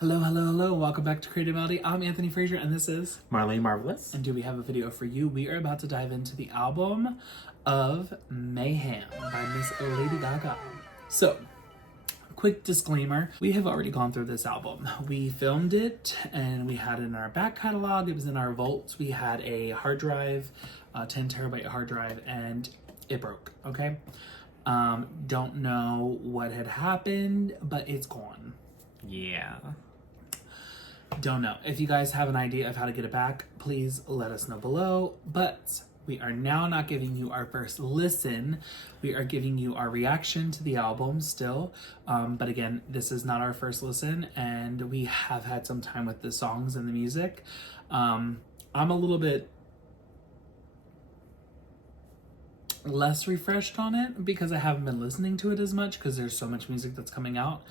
Hello, hello, hello. Welcome back to Creative M.E.L.O.D.I. I'm Anthony Frazer, and this is Marlene Marvelous. And do we have a video for you? We are about to dive into the album of Mayhem by Miss Lady Gaga. So, quick disclaimer, we have already gone through this album. We filmed it and we had it in our back catalog. It was in our vaults. We had a hard drive, a 10 terabyte hard drive, and it broke, okay? Don't know what had happened, but it's gone. Yeah. Don't know. If you guys have an idea of how to get it back, please let us know below. But we are now not giving you our first listen. We are giving you our reaction to the album still. But again, this is not our first listen, and we have had some time with the songs and the music. I'm a little bit less refreshed on it because I haven't been listening to it as much because there's so much music that's coming out.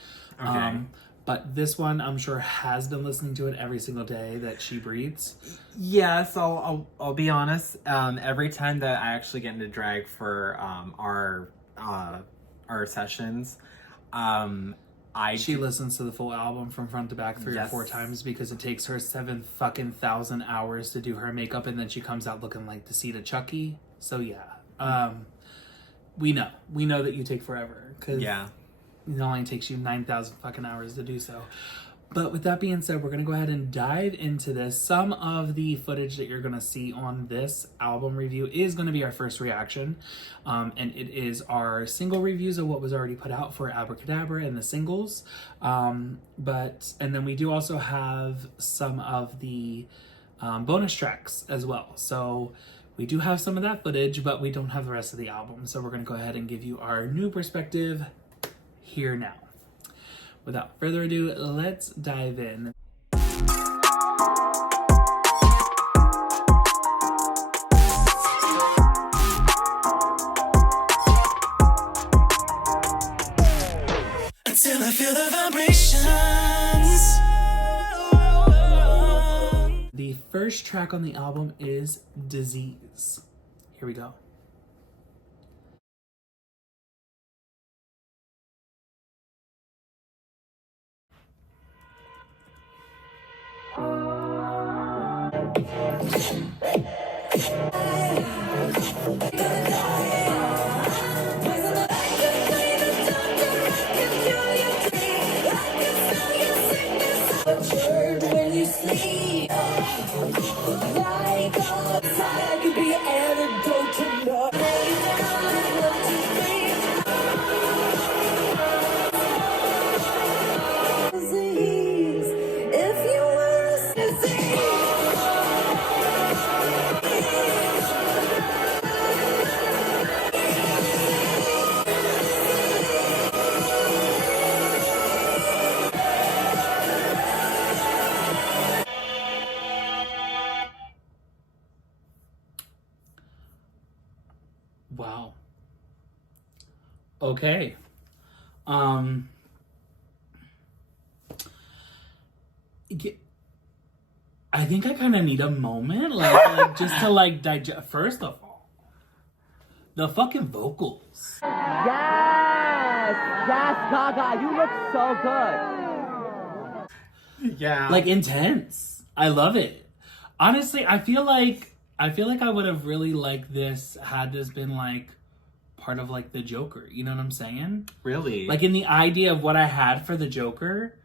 Okay. But this one, I'm sure, has been listening to it every single day that she breathes. Yeah, so I'll be honest. Every time that I actually get into drag for our sessions, She listens to the full album from front to back three or four times because it takes her 7,000 hours to do her makeup, and then she comes out looking like the seed of Chucky. So yeah, we know that you take forever because it only takes you 9,000 hours to do so. But with that being said, we're going to go ahead and dive into this. Some of the footage that you're going to see on this album review is going to be our first reaction. And it is our single reviews of what was already put out for Abracadabra and the singles. And then we do also have some of the bonus tracks as well. So we do have some of that footage, but we don't have the rest of the album. So we're going to go ahead and give you our new perspective here now. Without further ado, let's dive in. Until I feel the vibrations. The first track on the album is Disease. Here we go. When you sleep, like I could be an antidote to love. Disease, if you were a disease. Wow. Okay. I think I kind of need a moment, like just to digest. First of all, the fucking vocals. Yes, Gaga, you look so good. Yeah. Like intense. I love it. Honestly, I feel like I would have really liked this had this been like part of like the Joker. You know what I'm saying? Really? Like in the idea of what I had for the Joker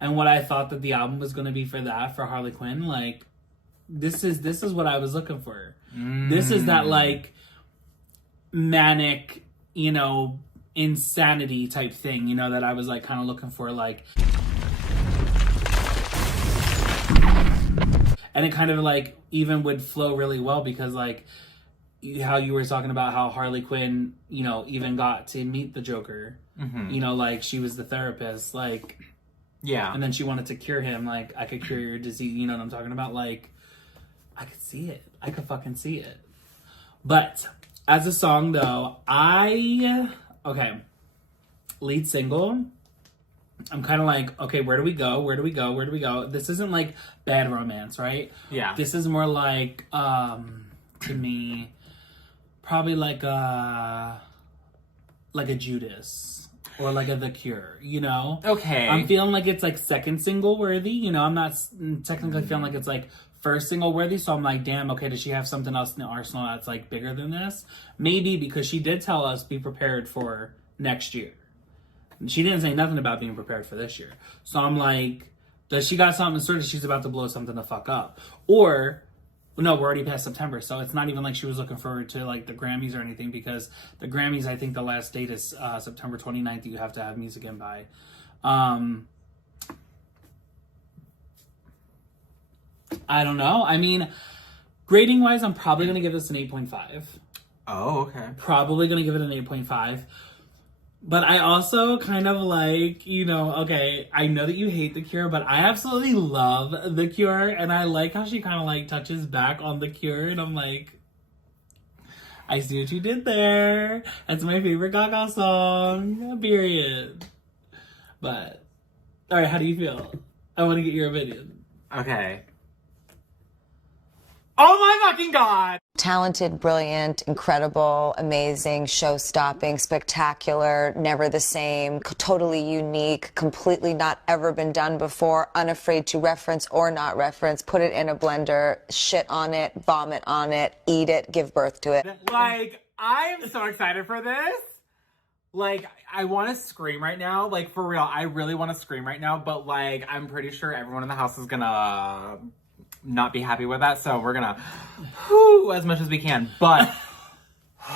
and what I thought that the album was going to be for that, for Harley Quinn, like this is what I was looking for. This is that like manic, insanity type thing, that I was like kind of looking for, like. And it kind of like even would flow really well because like how you were talking about how Harley Quinn, even got to meet the Joker. Mm-hmm. Like she was the therapist, like. Yeah. And then she wanted to cure him, like, I could cure your disease, you know what I'm talking about? Like, I could see it. I could fucking see it. But, as a song, though, lead single, I'm kind of like, okay, where do we go? Where do we go? Where do we go? This isn't, like, Bad Romance, right? Yeah. This is more like, to me, probably like a Judas. or like a The Cure, you know? Okay. I'm feeling like it's like second single worthy, you know? I'm not technically feeling like it's like first single worthy, so I'm like, damn, okay, does she have something else in the arsenal that's like bigger than this? Maybe, because she did tell us be prepared for next year. She didn't say nothing about being prepared for this year. So I'm like, does she got something sort of she's about to blow something the fuck up? Or, no, we're already past September, so it's not even like she was looking forward to like the Grammys or anything, because the Grammys, I think the last date is September 29th. You have to have music in by. I don't know. I mean, grading wise, I'm probably going to give this an 8.5. Oh, okay. Probably going to give it an 8.5. But I also kind of like, you know, okay, I know that you hate The Cure, but I absolutely love The Cure. And I like how she kind of like touches back on The Cure. And I'm like, I see what you did there. That's my favorite Gaga song. Period. But, all right, how do you feel? I want to get your opinion. Okay. Oh my fucking God! Talented, brilliant, incredible, amazing, show-stopping, spectacular, never the same, totally unique, completely not ever been done before, unafraid to reference or not reference, put it in a blender, shit on it, vomit on it, eat it, give birth to it. Like, I am so excited for this. Like, I want to scream right now. Like, for real, I really want to scream right now, but like, I'm pretty sure everyone in the house is gonna not be happy with that, so we're gonna whoo as much as we can. But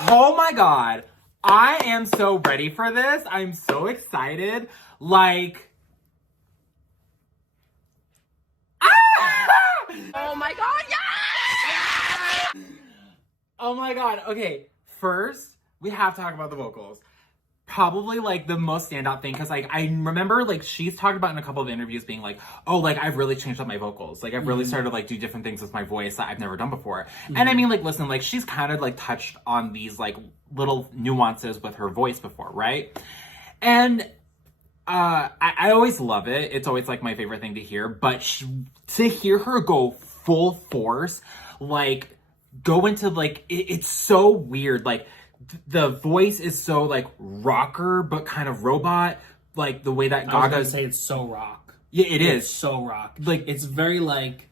oh my God, I am so ready for this. I'm so excited. Like, Oh my God, yes! oh my God. Okay, first we have to talk about the vocals. Probably like the most standout thing, because like I remember like she's talked about in a couple of interviews being like, oh, like I've really changed up my vocals, like I've really started to like do different things with my voice that I've never done before. And I mean, like, listen, like she's kind of like touched on these like little nuances with her voice before, right? And I always love it. It's always like my favorite thing to hear. But to hear her go full force, like go into like it's so weird, like. The voice is so like rocker, but kind of robot. Like the way that Gaga. I was gonna say it's so rock. Yeah, it's so rock. Like it's very like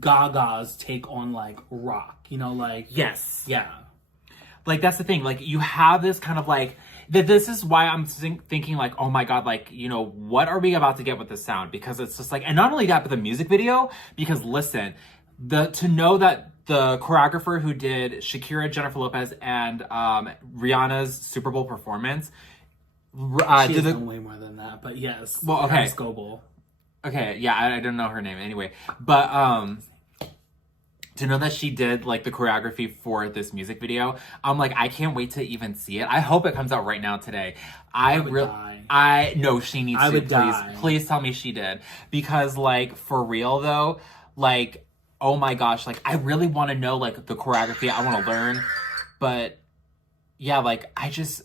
Gaga's take on like rock. You know, like yes, yeah. Like that's the thing. Like you have this kind of like that. This is why I'm thinking like, oh my God, like you know, what are we about to get with this sound? Because it's just like, and not only that, but the music video. Because listen, to know that. The choreographer who did Shakira, Jennifer Lopez, and Rihanna's Super Bowl performance. She's done way more than that, but yes. Well, okay. Scoble. Okay, yeah, I don't know her name anyway. But to know that she did like the choreography for this music video, I'm like, I can't wait to even see it. I hope it comes out right now today. I would die. No, she needs to. Would die. Please tell me she did. Because like for real though, like. Oh my gosh, like, I really want to know, like, the choreography. I want to learn. But, yeah, like, I just...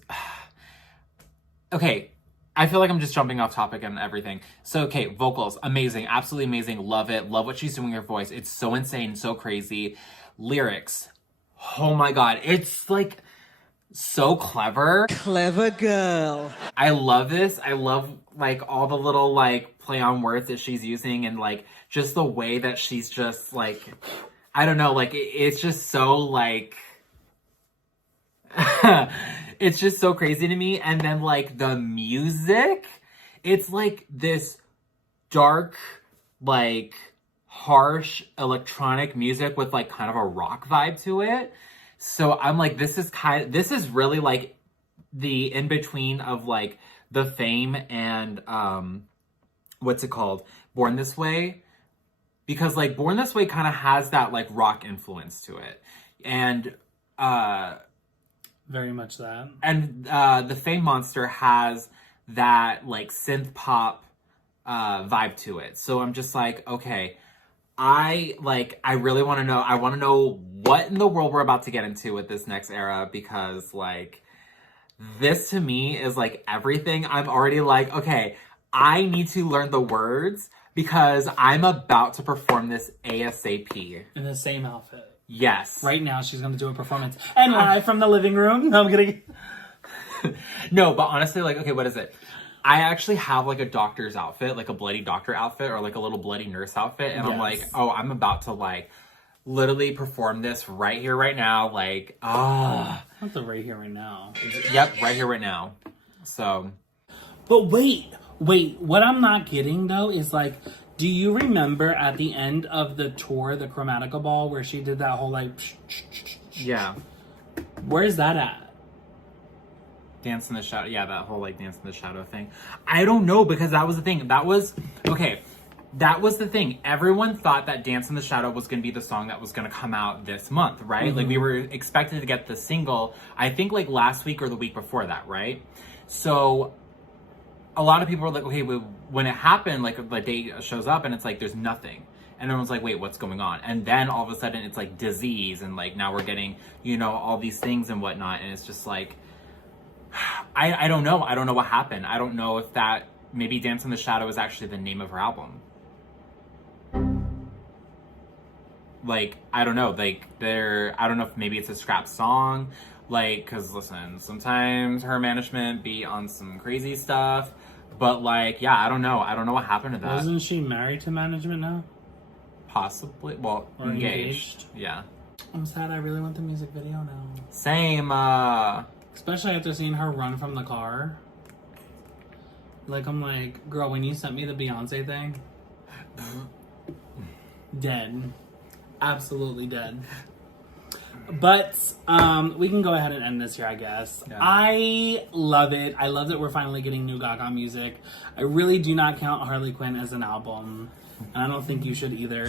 Okay, I feel like I'm just jumping off topic and everything. So, okay, vocals, amazing. Absolutely amazing. Love it. Love what she's doing with her voice. It's so insane, so crazy. Lyrics. Oh my God. It's, like, so clever. Clever girl. I love this. I love, like, all the little, like, play on words that she's using and, like, just the way that she's just, like, I don't know, like, it's just so, like, it's just so crazy to me. And then, like, the music, it's, like, this dark, like, harsh electronic music with, like, kind of a rock vibe to it. So I'm like, this is really, like, the in-between of, like, The Fame and, what's it called? Born This Way. Because, like, Born This Way kind of has that, like, rock influence to it. And, very much that. And, The Fame Monster has that, like, synth pop, vibe to it. So I'm just like, okay, I really want to know, I want to know what in the world we're about to get into with this next era. Because, like, this to me is, like, everything. I'm already like, okay, I need to learn the words. Because I'm about to perform this ASAP. In the same outfit. Yes. Right now, she's going to do a performance. And live from the living room. No, I'm kidding. No, but honestly, like, okay, what is it? I actually have like a doctor's outfit, like a bloody doctor outfit or like a little bloody nurse outfit. And I'm like, oh, I'm about to like literally perform this right here, right now. Like, Not the right here, right now. Yep, right here, right now. So. But wait. What I'm not getting though is like, do you remember at the end of the tour, the Chromatica Ball, where she did that whole like... Yeah. Where's that at? Dance in the Shadow. Yeah, that whole like Dance in the Shadow thing. I don't know, because that was the thing. That was the thing. Everyone thought that Dance in the Shadow was going to be the song that was going to come out this month, right? Mm-hmm. Like we were expected to get the single, I think like last week or the week before that, right? So a lot of people were like, okay, when it happened, like the date shows up and it's like, there's nothing. And everyone's like, wait, what's going on? And then all of a sudden it's like disease and like now we're getting, you know, all these things and whatnot. And it's just like, I don't know. I don't know what happened. I don't know if that maybe Dance in the Shadow is actually the name of her album. Like, I don't know. Like, I don't know if maybe it's a scrap song. Like, because listen, sometimes her management be on some crazy stuff. But like, yeah, I don't know. I don't know what happened to that. Wasn't she married to management now? Possibly. Well, or engaged. Yeah. I'm sad. I really want the music video now. Same. Especially after seeing her run from the car. Like, I'm like, girl, when you sent me the Beyonce thing, dead. Absolutely dead. But we can go ahead and end this here, I guess. Yeah. I love it. I love that we're finally getting new Gaga music. I really do not count Harley Quinn as an album. And I don't think you should either.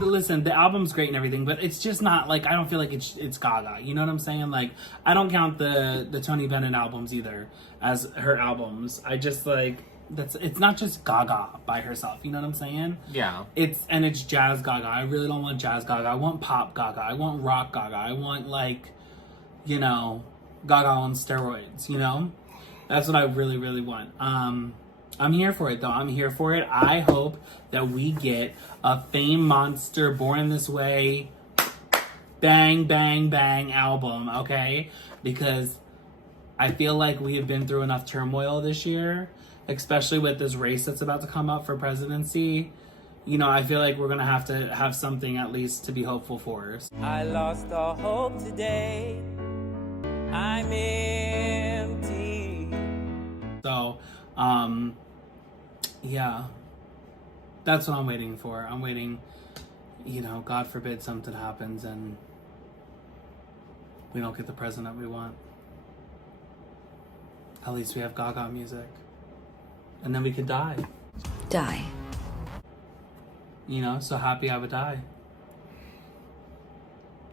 Listen, the album's great and everything, but it's just not, like, I don't feel like it's Gaga. You know what I'm saying? Like, I don't count the Tony Bennett albums either as her albums. I just, like, it's not just Gaga by herself. You know what I'm saying? Yeah. It's jazz Gaga. I really don't want jazz Gaga. I want pop Gaga. I want rock Gaga. I want, like, you know, Gaga on steroids, you know? That's what I really, really want. I'm here for it, though. I'm here for it. I hope that we get a Fame Monster Born This Way bang, bang, bang album, okay? Because I feel like we have been through enough turmoil this year, especially with this race that's about to come up for presidency. You know, I feel like we're going to have something at least to be hopeful for. I lost all hope today. I'm empty. So, yeah, that's what I'm waiting for. I'm waiting, you know, God forbid something happens and we don't get the president we want. At least we have Gaga music. And then we could die. Die. You know, so happy I would die.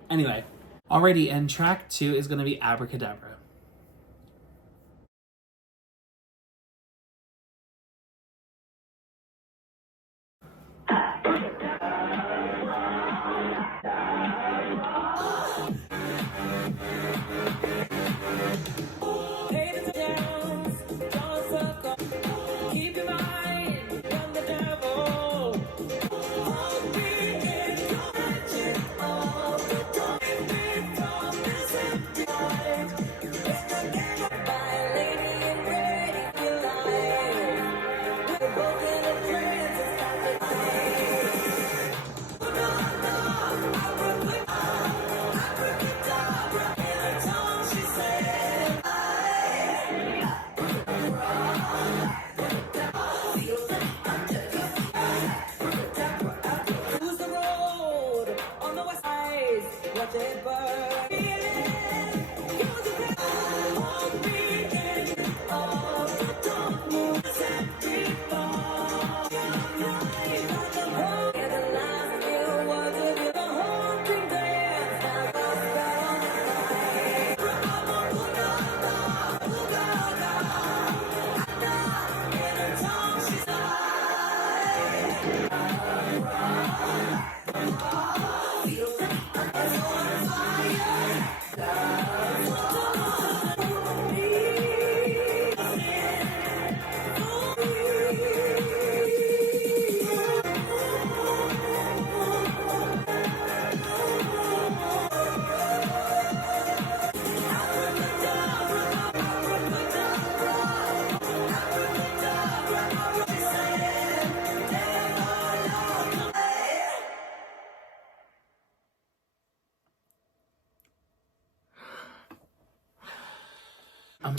Anyway, alrighty, and track 2 is going to be Abracadabra.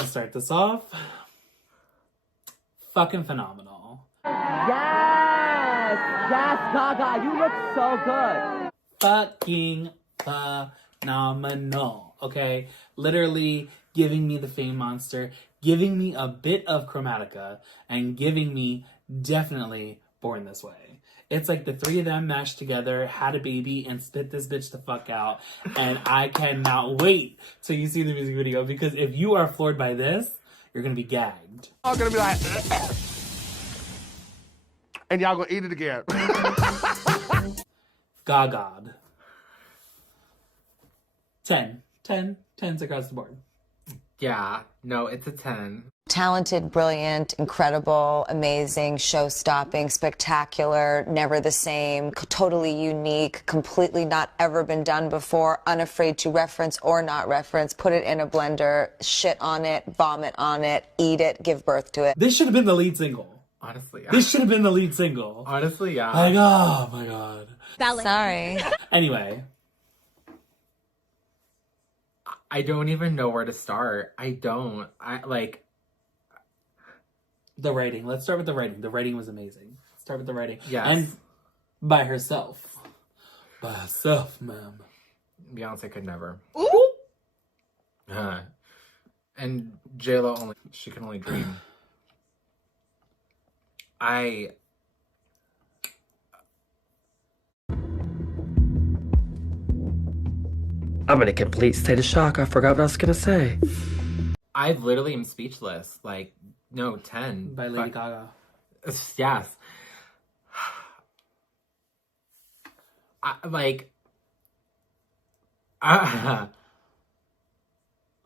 to start this off. Fucking phenomenal. Yes! Yes, Gaga, you look so good. Fucking phenomenal. Okay? Literally giving me the Fame Monster, giving me a bit of Chromatica, and giving me definitely Born This Way. It's like the three of them mashed together, had a baby, and spit this bitch the fuck out. And I cannot wait till you see the music video, because if you are floored by this, you're gonna be gagged. I'm gonna be like, and y'all gonna eat it again. Gaga. 10. 10s across the board. Yeah, no, it's a 10. Talented, brilliant, incredible, amazing, show-stopping, spectacular, never the same, totally unique, completely not ever been done before, unafraid to reference or not reference, put it in a blender, shit on it, vomit on it, eat it, give birth to it. This should have been the lead single. Honestly, yeah. This should have been the lead single. Honestly, yeah. Like, oh my god. Sorry. Anyway. I don't even know where to start. The writing. Let's start with the writing. The writing was amazing. Start with the writing. Yes. And by herself. By herself, ma'am. Beyonce could never. Ooh. And J.Lo she can only dream. I'm in a complete state of shock. I forgot what I was gonna say. I literally am speechless. Like, no, 10. By Lady Gaga. Yes.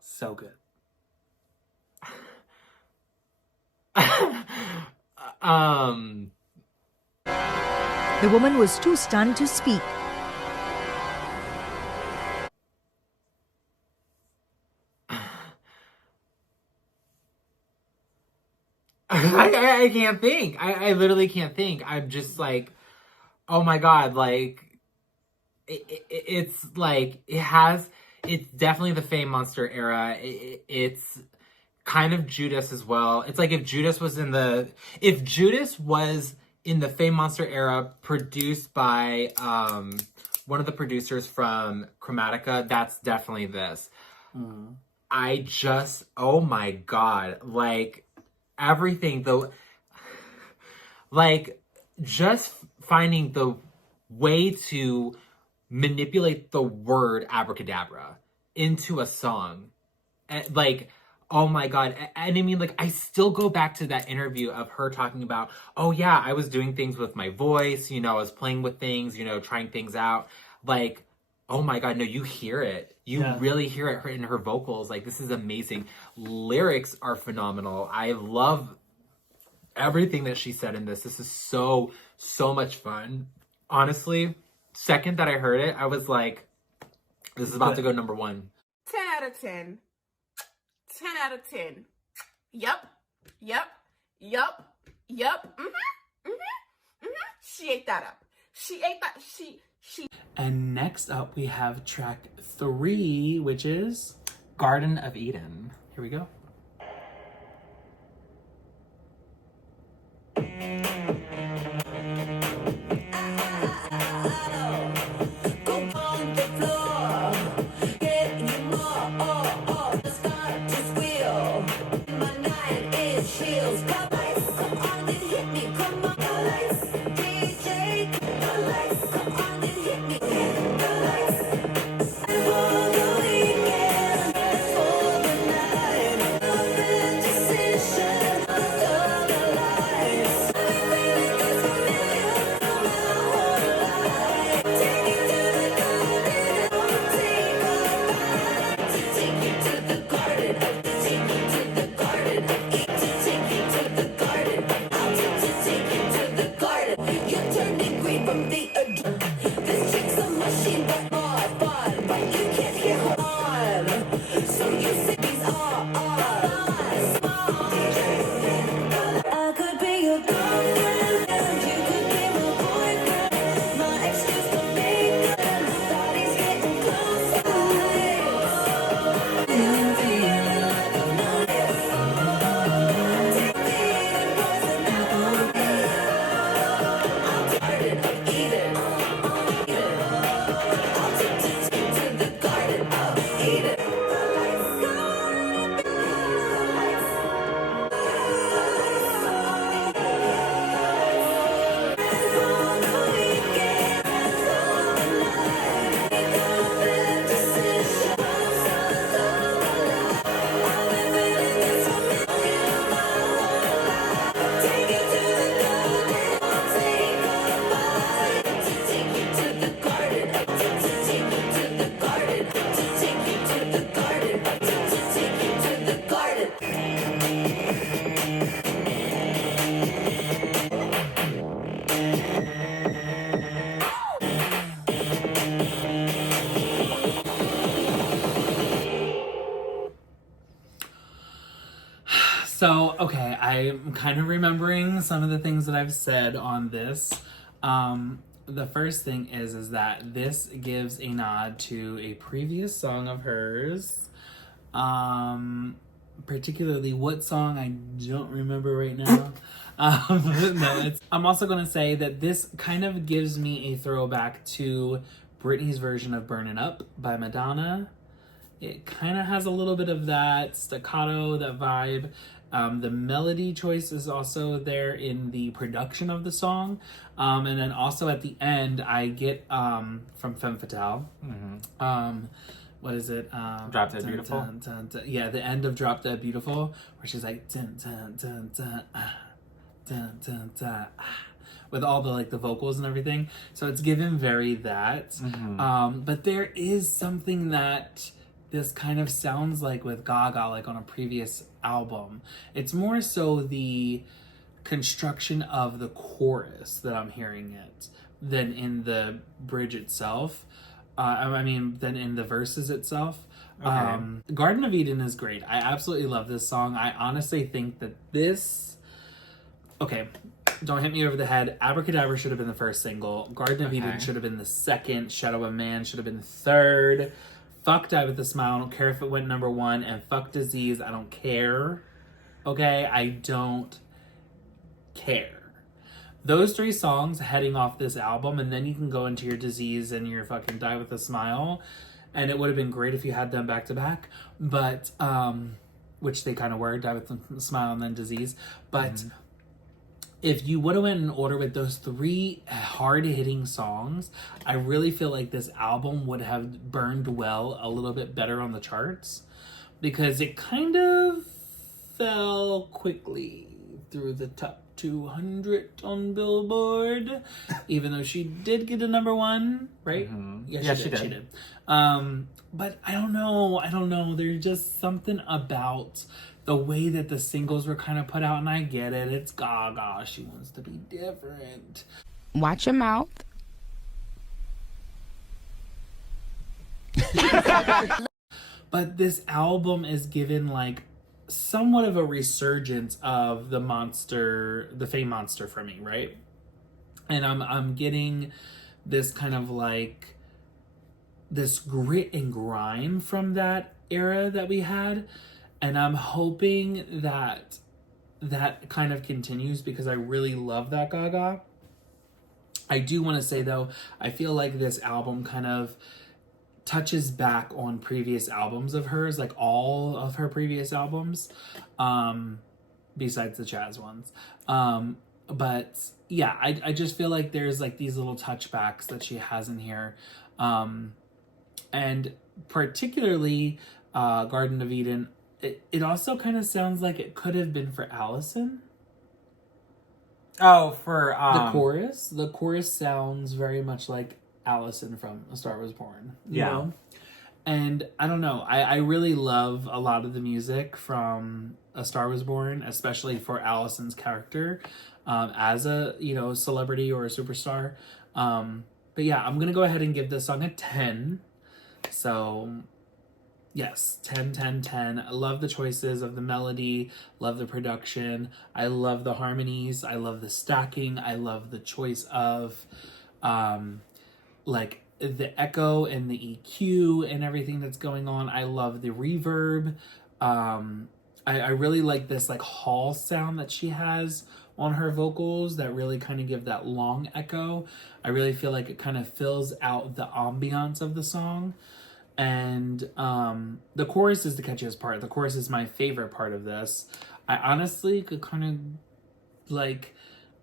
So good. The woman was too stunned to speak. I can't think. I literally can't think. I'm just like, oh my god, like, it's like, it's definitely the Fame Monster era. It's kind of Judas as well. It's like if Judas was in the Fame Monster era, produced by one of the producers from Chromatica, that's definitely this. Mm. I just, oh my god, like, everything, though, like, just finding the way to manipulate the word abracadabra into a song. And, like, oh my god. And I mean, like, I still go back to that interview of her talking about, oh yeah, I was doing things with my voice, you know, I was playing with things, you know, trying things out. Like, oh my god, no, you hear it. You really hear it in her vocals. Like, this is amazing. Lyrics are phenomenal. I love everything that she said in this. This is so much fun. Honestly, second that I heard it, I was like, this is about to go number 1. 10 out of 10. 10 out of 10. Yup. She ate that up. She ate that. She. And next up we have track 3, which is Garden of Eden. Here we go. So, okay, I'm kind of remembering some of the things that I've said on this. The first thing is that this gives a nod to a previous song of hers. Particularly what song, I don't remember right now. I'm also going to say that this kind of gives me a throwback to Britney's version of Burn It Up by Madonna. It kind of has a little bit of that staccato, that vibe. The melody choice is also there in the production of the song. And then also at the end, I get from Femme Fatale. What is it? Drop Dead Beautiful? Yeah, the end of Drop Dead Beautiful, where she's like, dun, dun, dun, dun, dun, dun, dun, with all the like the vocals and everything. So it's given very that. But there is something that this kind of sounds like with Gaga, like on a previous album. It's more so the construction of the chorus that I'm hearing it than in the bridge itself. Than in the verses itself. Okay. Garden of Eden is great. I absolutely love this song. I honestly think that this... Okay, don't hit me over the head. Abracadabra should have been the first single. Garden of Eden should have been the second. Shadow of Man should have been the third. Fuck Die With a Smile. I don't care if it went number 1. And fuck Disease. I don't care. Okay? I don't care. Those 3 songs heading off this album, and then you can go into your Disease and your fucking Die With a Smile. And it would have been great if you had them back to back. But, which they kind of were, Die With a Smile and then Disease. But if you would have went in order with those 3 hard-hitting songs, I really feel like this album would have burned well a little bit better on the charts. Because it kind of fell quickly through the top 200 on Billboard, even though she did get a number 1, right? Yeah, she did. But I don't know. There's just something about the way that the singles were kind of put out, and I get it. It's Gaga. She wants to be different. Watch your mouth. But this album is given like somewhat of a resurgence of the Fame Monster for me, right? And I'm getting this kind of like this grit and grime from that era that we had, and I'm hoping that that kind of continues because I really love that Gaga. I do want to say though, I feel like this album kind of touches back on previous albums of hers, like all of her previous albums, besides the Chaz ones. But yeah, I just feel like there's like these little touchbacks that she has in here. And particularly Garden of Eden, it also kind of sounds like it could have been for Allison. Oh, for the chorus. The chorus sounds very much like Allison from A Star Was Born. You know? And I don't know. I really love a lot of the music from A Star Was Born, especially for Allison's character as a, celebrity or a superstar. But yeah, I'm going to go ahead and give this song a 10. So yes, 10, 10, 10. I love the choices of the melody, love the production. I love the harmonies. I love the stacking. I love the choice of like the echo and the EQ and everything that's going on. I love the reverb. I really like this like hall sound that she has on her vocals that really kind of give that long echo. I really feel like it kind of fills out the ambiance of the song. And the chorus is the catchiest part. The chorus is my favorite part of this. I honestly could kind of like,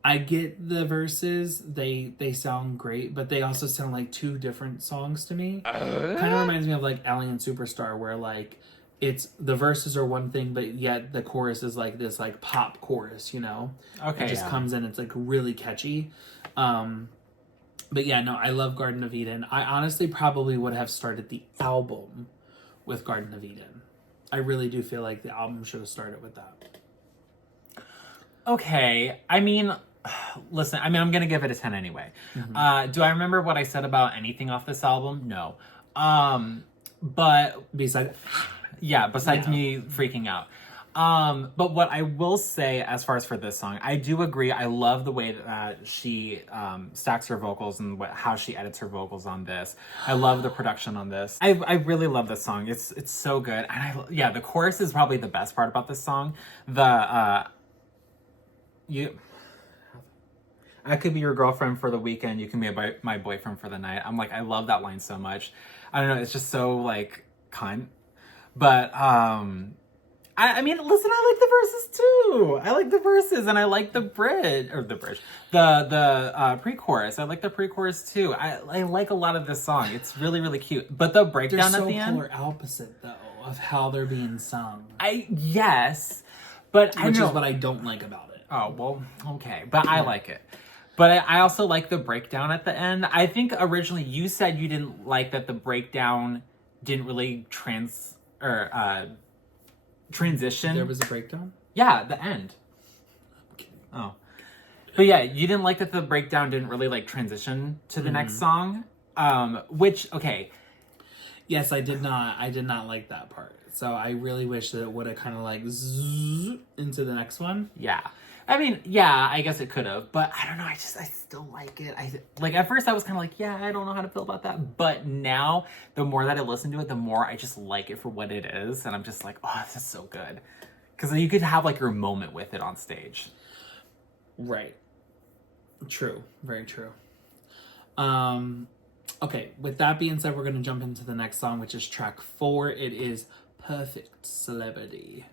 I get the verses, they sound great, but they also sound like 2 different songs to me. Kind of reminds me of like Alien Superstar, where like it's the verses are one thing, but yet the chorus is like this like pop chorus, Okay, it just comes in, it's like really catchy. But yeah, no, I love Garden of Eden. I honestly probably would have started the album with Garden of Eden. I really do feel like the album should have started with that. Okay, listen, I'm going to give it a 10 anyway. Do I remember what I said about anything off this album? No. But besides me freaking out. But what I will say as far as for this song, I do agree. I love the way that she stacks her vocals and how she edits her vocals on this. I love the production on this. I really love this song. It's so good. And yeah, the chorus is probably the best part about this song. I could be your girlfriend for the weekend. You can be my boyfriend for the night. I'm like, I love that line so much. I don't know. It's just so like cunt. But I mean, listen, I like the verses too. I like the verses, and I like the pre-chorus. I like the pre-chorus too. I like a lot of this song. It's really, really cute. But the breakdown at the end, they're so polar opposite though of how they're being sung. Yes, but which is what I don't like about it. Oh well, okay, but I like it. But I also like the breakdown at the end. I think originally you said you didn't like that the breakdown didn't really transition. There was a breakdown? Yeah, the end. Okay. Oh. But yeah, you didn't like that the breakdown didn't really like transition to the next song. Which, okay. Yes, I did not like that part. So I really wish that it would have kind of like zzz into the next one. Yeah. I mean, yeah, I guess it could have, but I don't know. I still like it. Like at first I was kind of like, yeah, I don't know how to feel about that. But now, the more that I listen to it, the more I just like it for what it is, and I'm just like, oh, this is so good, because you could have like your moment with it on stage. Right. True. Very true. Okay. With that being said, we're gonna jump into the next song, which is track 4. It is "Perfect Celebrity."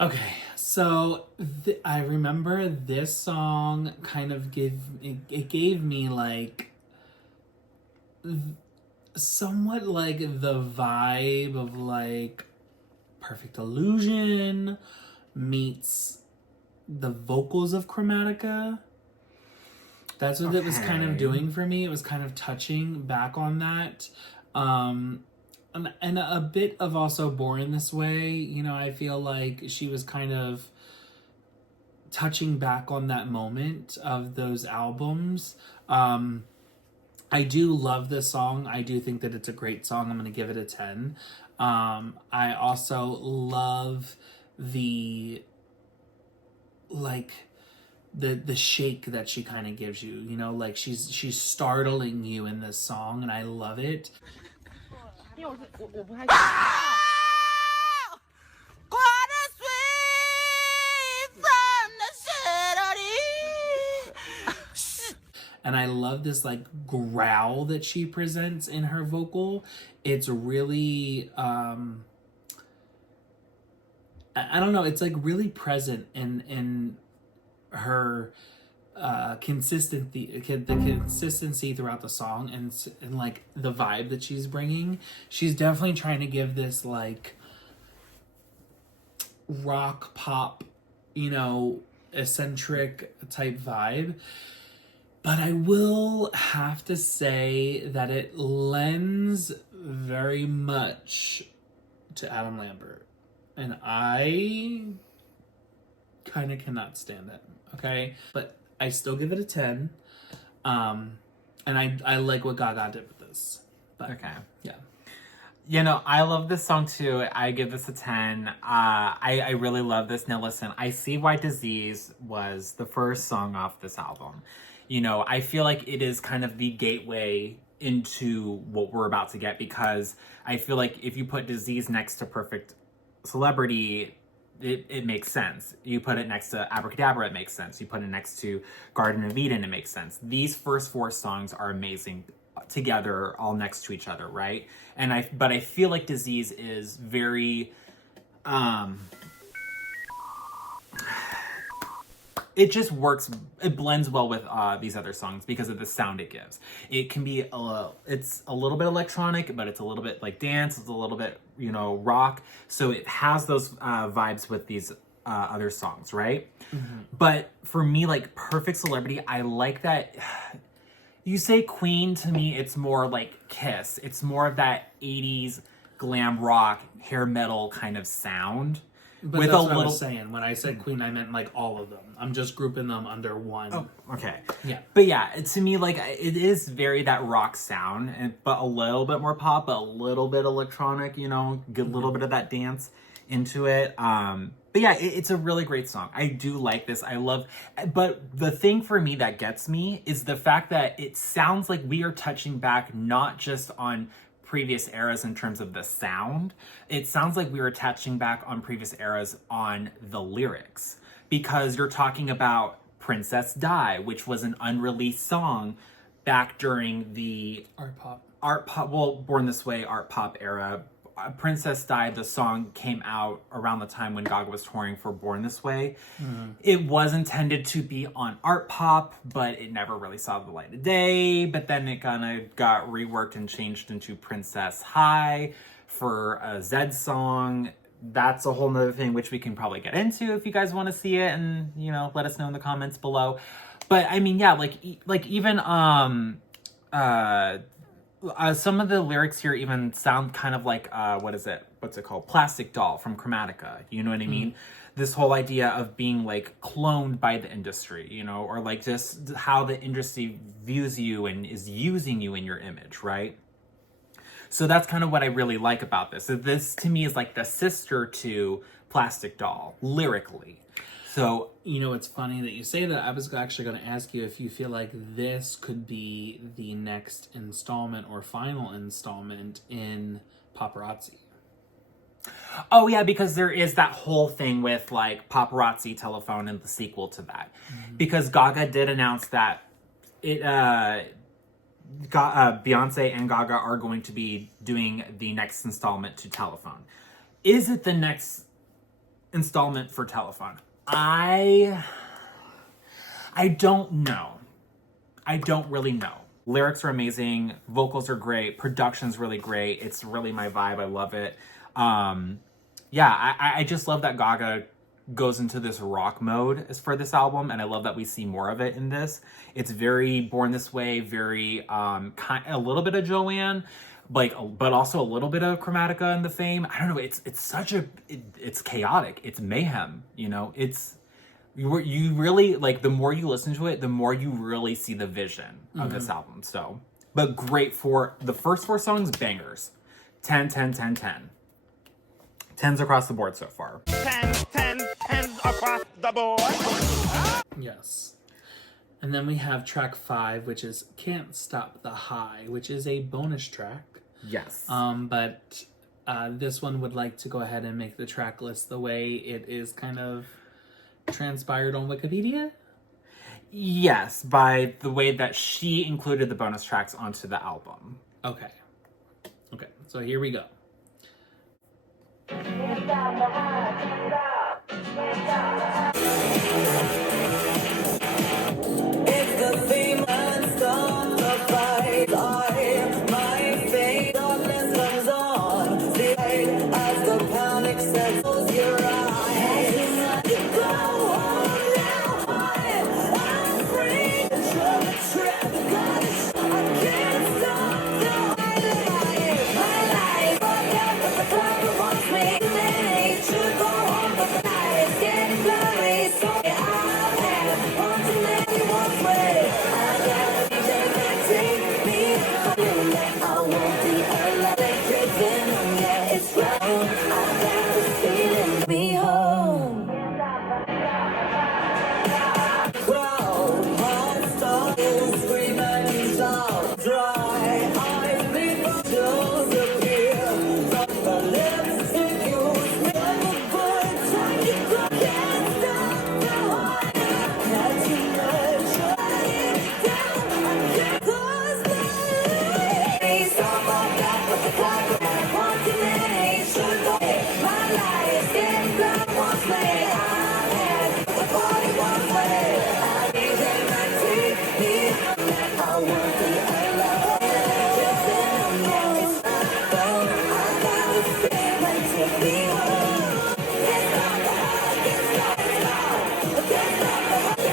Okay, so I remember this song kind of gave me like somewhat like the vibe of like Perfect Illusion meets the vocals of Chromatica. That's what it was kind of doing for me. It was kind of touching back on that. And a bit of also Born This Way. You know, I feel like she was kind of touching back on that moment of those albums. I do love this song. I do think that it's a great song. I'm going to give it a 10. I also love the shake that she kind of gives you, you know, like she's startling you in this song, and I love it. And I love this like growl that she presents in her vocal. It's really, I don't know, it's like really present in her consistency, the consistency throughout the song, and like the vibe that she's bringing. She's definitely trying to give this like rock pop, you know, eccentric type vibe. But I will have to say that it lends very much to Adam Lambert. And I kind of cannot stand it, okay? But I still give it a 10. And I like what Gaga did with this. But, Okay. Yeah. You know, I love this song too. I give this a 10. I really love this. Now listen, I see why Disease was the first song off this album. You know, I feel like it is kind of the gateway into what we're about to get, because I feel like if you put Disease next to Perfect Celebrity, it makes sense. You put it next to Abracadabra, it makes sense. You put it next to Garden of Eden, it makes sense. These first 4 songs are amazing together, all next to each other, right? But I feel like Disease is very it just works, it blends well with these other songs because of the sound it gives. It can be it's a little bit electronic, but it's a little bit like dance, it's a little bit, you know, rock. So it has those vibes with these other songs, right? Mm-hmm. But for me, like Perfect Celebrity, I like that. You say Queen, to me, it's more like Kiss. It's more of that 80s glam rock, hair metal kind of sound. But with that's a what little... I was saying. When I said Queen, I meant like all of them. I'm just grouping them under one. Oh, okay. Yeah. But yeah, to me, like, it is very that rock sound, but a little bit more pop, but a little bit electronic, you know, get a little bit of that dance into it. But yeah, it's a really great song. I do like this. I love, but the thing for me that gets me is the fact that it sounds like we are touching back not just on previous eras in terms of the sound. It sounds like we are touching back on previous eras on the lyrics, because you're talking about Princess Die, which was an unreleased song back during the art pop, well, Born This Way, art pop era. Princess Die, the song, came out around the time when Gaga was touring for Born This Way. Mm-hmm. It was intended to be on art pop, but it never really saw the light of day. But then it kind of got reworked and changed into Princess High for a Zed song. That's a whole nother thing, which we can probably get into if you guys want to see it, and, you know, let us know in the comments below. But I mean, yeah, like even some of the lyrics here even sound kind of like, what's it called? Plastic Doll from Chromatica. You know what I mean? This whole idea of being like cloned by the industry, you know, or like just how the industry views you and is using you in your image, right? So that's kind of what I really like about this. So this to me is like the sister to Plastic Doll, lyrically. So, you know, it's funny that you say that. I was actually going to ask you if you feel like this could be the next installment or final installment in Paparazzi. Oh, yeah, because there is that whole thing with, like, Paparazzi Telephone and the sequel to that. Mm-hmm. Because Gaga did announce that Beyonce and Gaga are going to be doing the next installment to Telephone. Is it the next installment for Telephone? I don't know. I don't really know. Lyrics are amazing. Vocals are great. Production's really great. It's really my vibe. I love it. Yeah, I just love that Gaga goes into this rock mode as for this album, and I love that we see more of it in this. It's very Born This Way, very a little bit of Joanne, like, but also a little bit of Chromatica and the Fame. I don't know. It's chaotic. It's mayhem. You know, you really, like, the more you listen to it, the more you really see the vision of this album. So, but great for the first 4 songs, bangers. 10, 10, 10, 10. 10s across the board so far. 10s across the board. Yes. And then we have track 5, which is Can't Stop the High, which is a bonus track. Yes. But this one would like to go ahead and make the track list the way it is kind of transpired on Wikipedia. Yes, by the way that she included the bonus tracks onto the album. Okay. Okay, so here we go. It's the theme and start the fight. My fate, darkness comes on. The as the panic settles your eyes. You go on now. I'm free. You're the trap. I can't stop my life. But the clock wants me. They should go on, but the night is getting blurry. So I'll have one too many one way. I gotta be there to take me. I won't be electric venom. Yeah, it's right. I got this feeling. Be home. Crowd, hot stars, scream and you shout. Dry eyes, people disappear. The lips confuse me. I'm a bird trying to go. Can't stop the heart. Not too much. Shut it down. I can't close my eyes. Stop all that, but the clock wants too many. Should go. My life is getting blood wants me. I had the party one way. I need them to take me. I want the alone. Just in a moment. I got the feeling to be home. Can't stop the heart. Can't stop the heart. Can't stop the heart. Can't stop the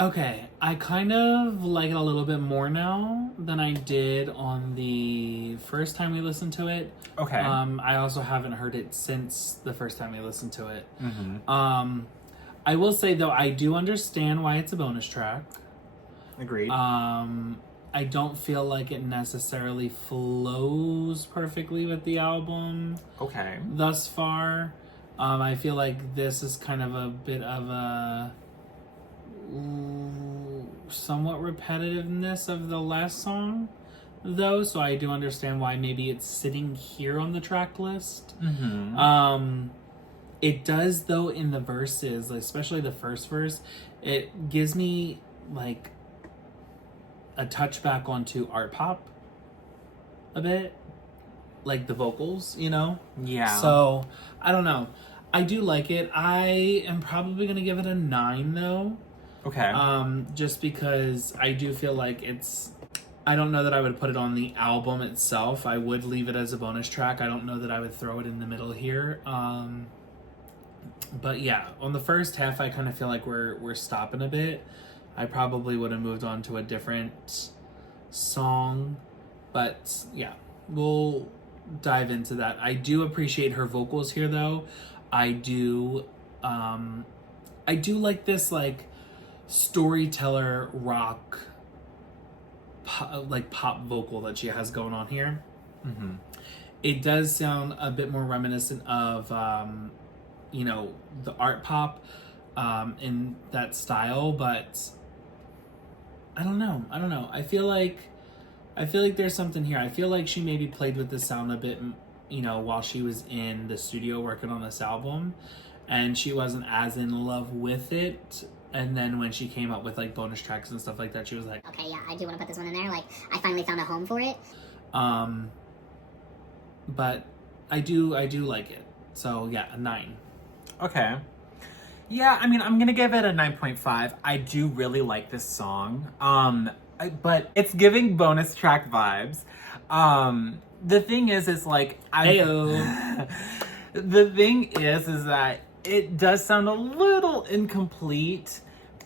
Okay, I kind of like it a little bit more now than I did on the first time we listened to it. Okay. I also haven't heard it since the first time we listened to it. Mm-hmm. I will say though, I do understand why it's a bonus track. Agreed. I don't feel like it necessarily flows perfectly with the album Okay. thus far. I feel like this is kind of a bit of a somewhat repetitiveness of the last song, though, so I do understand why maybe it's sitting here on the track list. Mm-hmm. It does, though, in the verses, especially the first verse, it gives me like a touchback onto art pop a bit, like the vocals, you know? Yeah. So I don't know, I do like it. I am probably gonna give it a 9 though. Okay. Just because I do feel like it's, I don't know that I would put it on the album itself. I would leave it as a bonus track. I don't know that I would throw it in the middle here. But yeah, on the first half, I kind of feel like we're stopping a bit. I probably would have moved on to a different song, but yeah, we'll dive into that. I do appreciate her vocals here though. I do like this like storyteller rock pop vocal that she has going on here. Mm-hmm. It does sound a bit more reminiscent of you know, the art pop in that style, but I don't know. I feel like there's something here. I feel like she maybe played with the sound a bit, you know, while she was in the studio working on this album, and she wasn't as in love with it. And then when she came up with like bonus tracks and stuff like that, she was like, okay, yeah, I do want to put this one in there. Like, I finally found a home for it. But I do like it. So yeah, a 9. Okay. Yeah, I mean, I'm gonna give it a 9.5. I do really like this song. But it's giving bonus track vibes. The thing is like, the thing is that it does sound a little incomplete,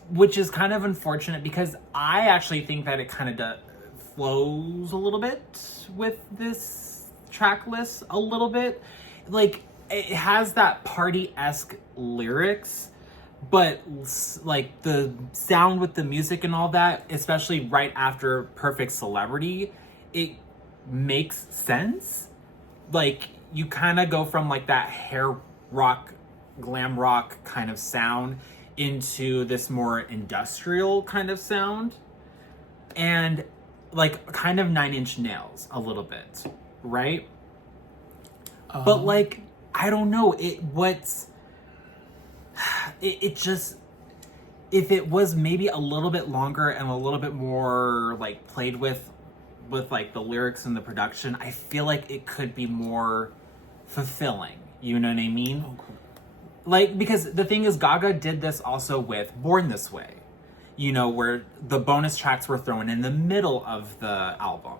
which is kind of unfortunate because I actually think that it kind of flows a little bit with this track list a little bit. Like, it has that party-esque lyrics, but like the sound with the music and all that, especially right after Perfect Celebrity, it makes sense. Like, you kind of go from like that hair rock, glam rock kind of sound into this more industrial kind of sound. And like kind of 9 Inch Nails a little bit, right? But like, I don't know, it just, if it was maybe a little bit longer and a little bit more like played with like the lyrics and the production, I feel like it could be more fulfilling. You know what I mean? Okay. Like, because the thing is, Gaga did this also with Born This Way, you know, where the bonus tracks were thrown in the middle of the album.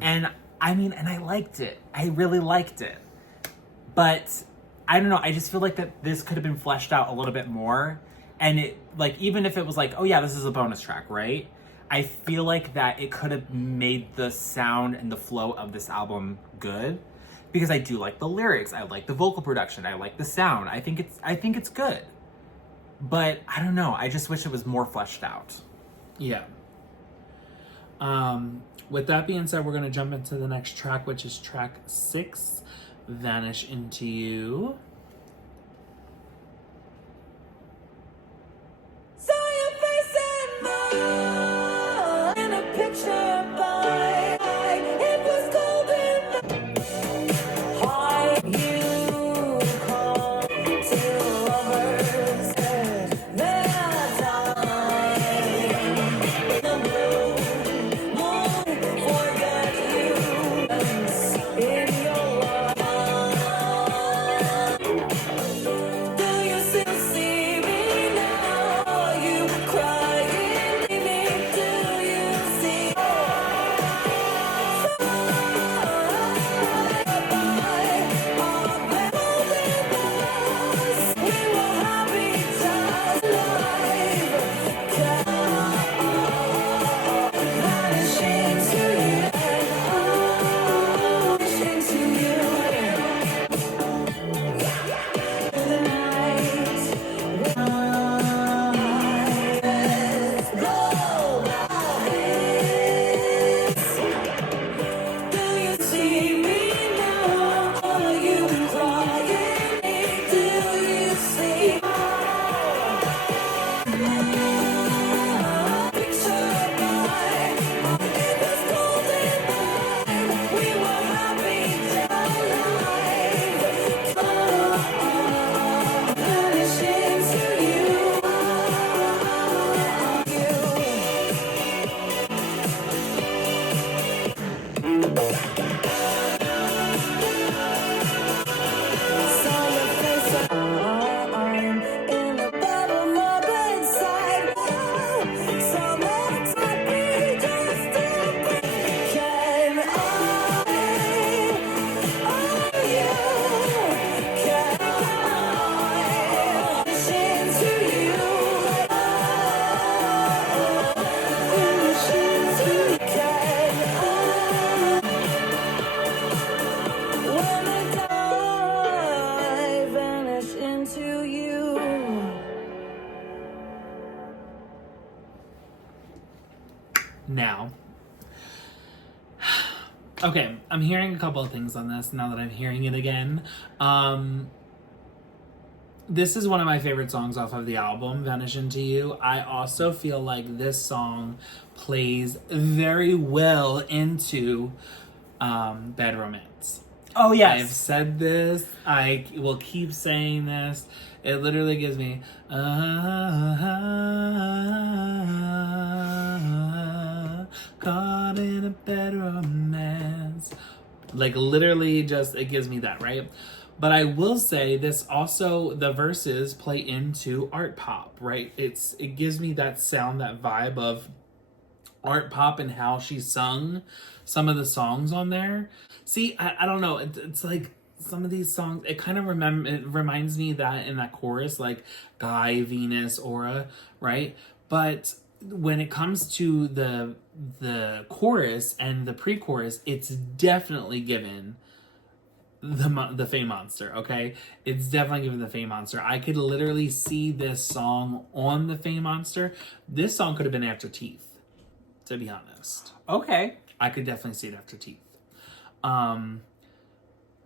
And I mean, and I liked it. I really liked it. But I don't know, I just feel like that this could have been fleshed out a little bit more. And it, like, even if it was like, oh yeah, this is a bonus track, right? I feel like that it could have made the sound and the flow of this album good. Because I do like the lyrics, I like the vocal production, I like the sound. I think it's good. But I don't know, I just wish it was more fleshed out. Yeah. With that being said, we're going to jump into the next track, which is track 6, Vanish Into You. Saw your face in a picture by it was golden. High you come to lovers that time the blue moon forget you in your life. Do you still see me now? Are you crying me? Do you see? Do you see me now? Are you crying? Do you see? Picture by it was golden night. We were happy alive. Vanishing to you. Saw your face I'm in the bottom of inside. Someone's happy just to be. Can I? Are you? Can I? Vanish into you. Vanish into you. Can I? When I die, vanish into you. Now. Okay, I'm hearing a couple of things on this now that I'm hearing it again. This is one of my favorite songs off of the album, Vanish Into You. I also feel like this song plays very well into Bad Romance. Oh yes. I've said this. I will keep saying this. It literally gives me caught in a bad romance. Like literally just it gives me that, right? But I will say this also, the verses play into art pop, right? It gives me that sound, that vibe of art pop and how she sung some of the songs on there. See, I don't know. It's like some of these songs, it kind of it reminds me that in that chorus, like Guy, Venus, Aura, right? But when it comes to the chorus and the pre-chorus, it's definitely given the Fame Monster, okay? It's definitely given the Fame Monster. I could literally see this song on the Fame Monster. This song could have been after Teeth, to be honest. Okay. I could definitely see it after Teeth.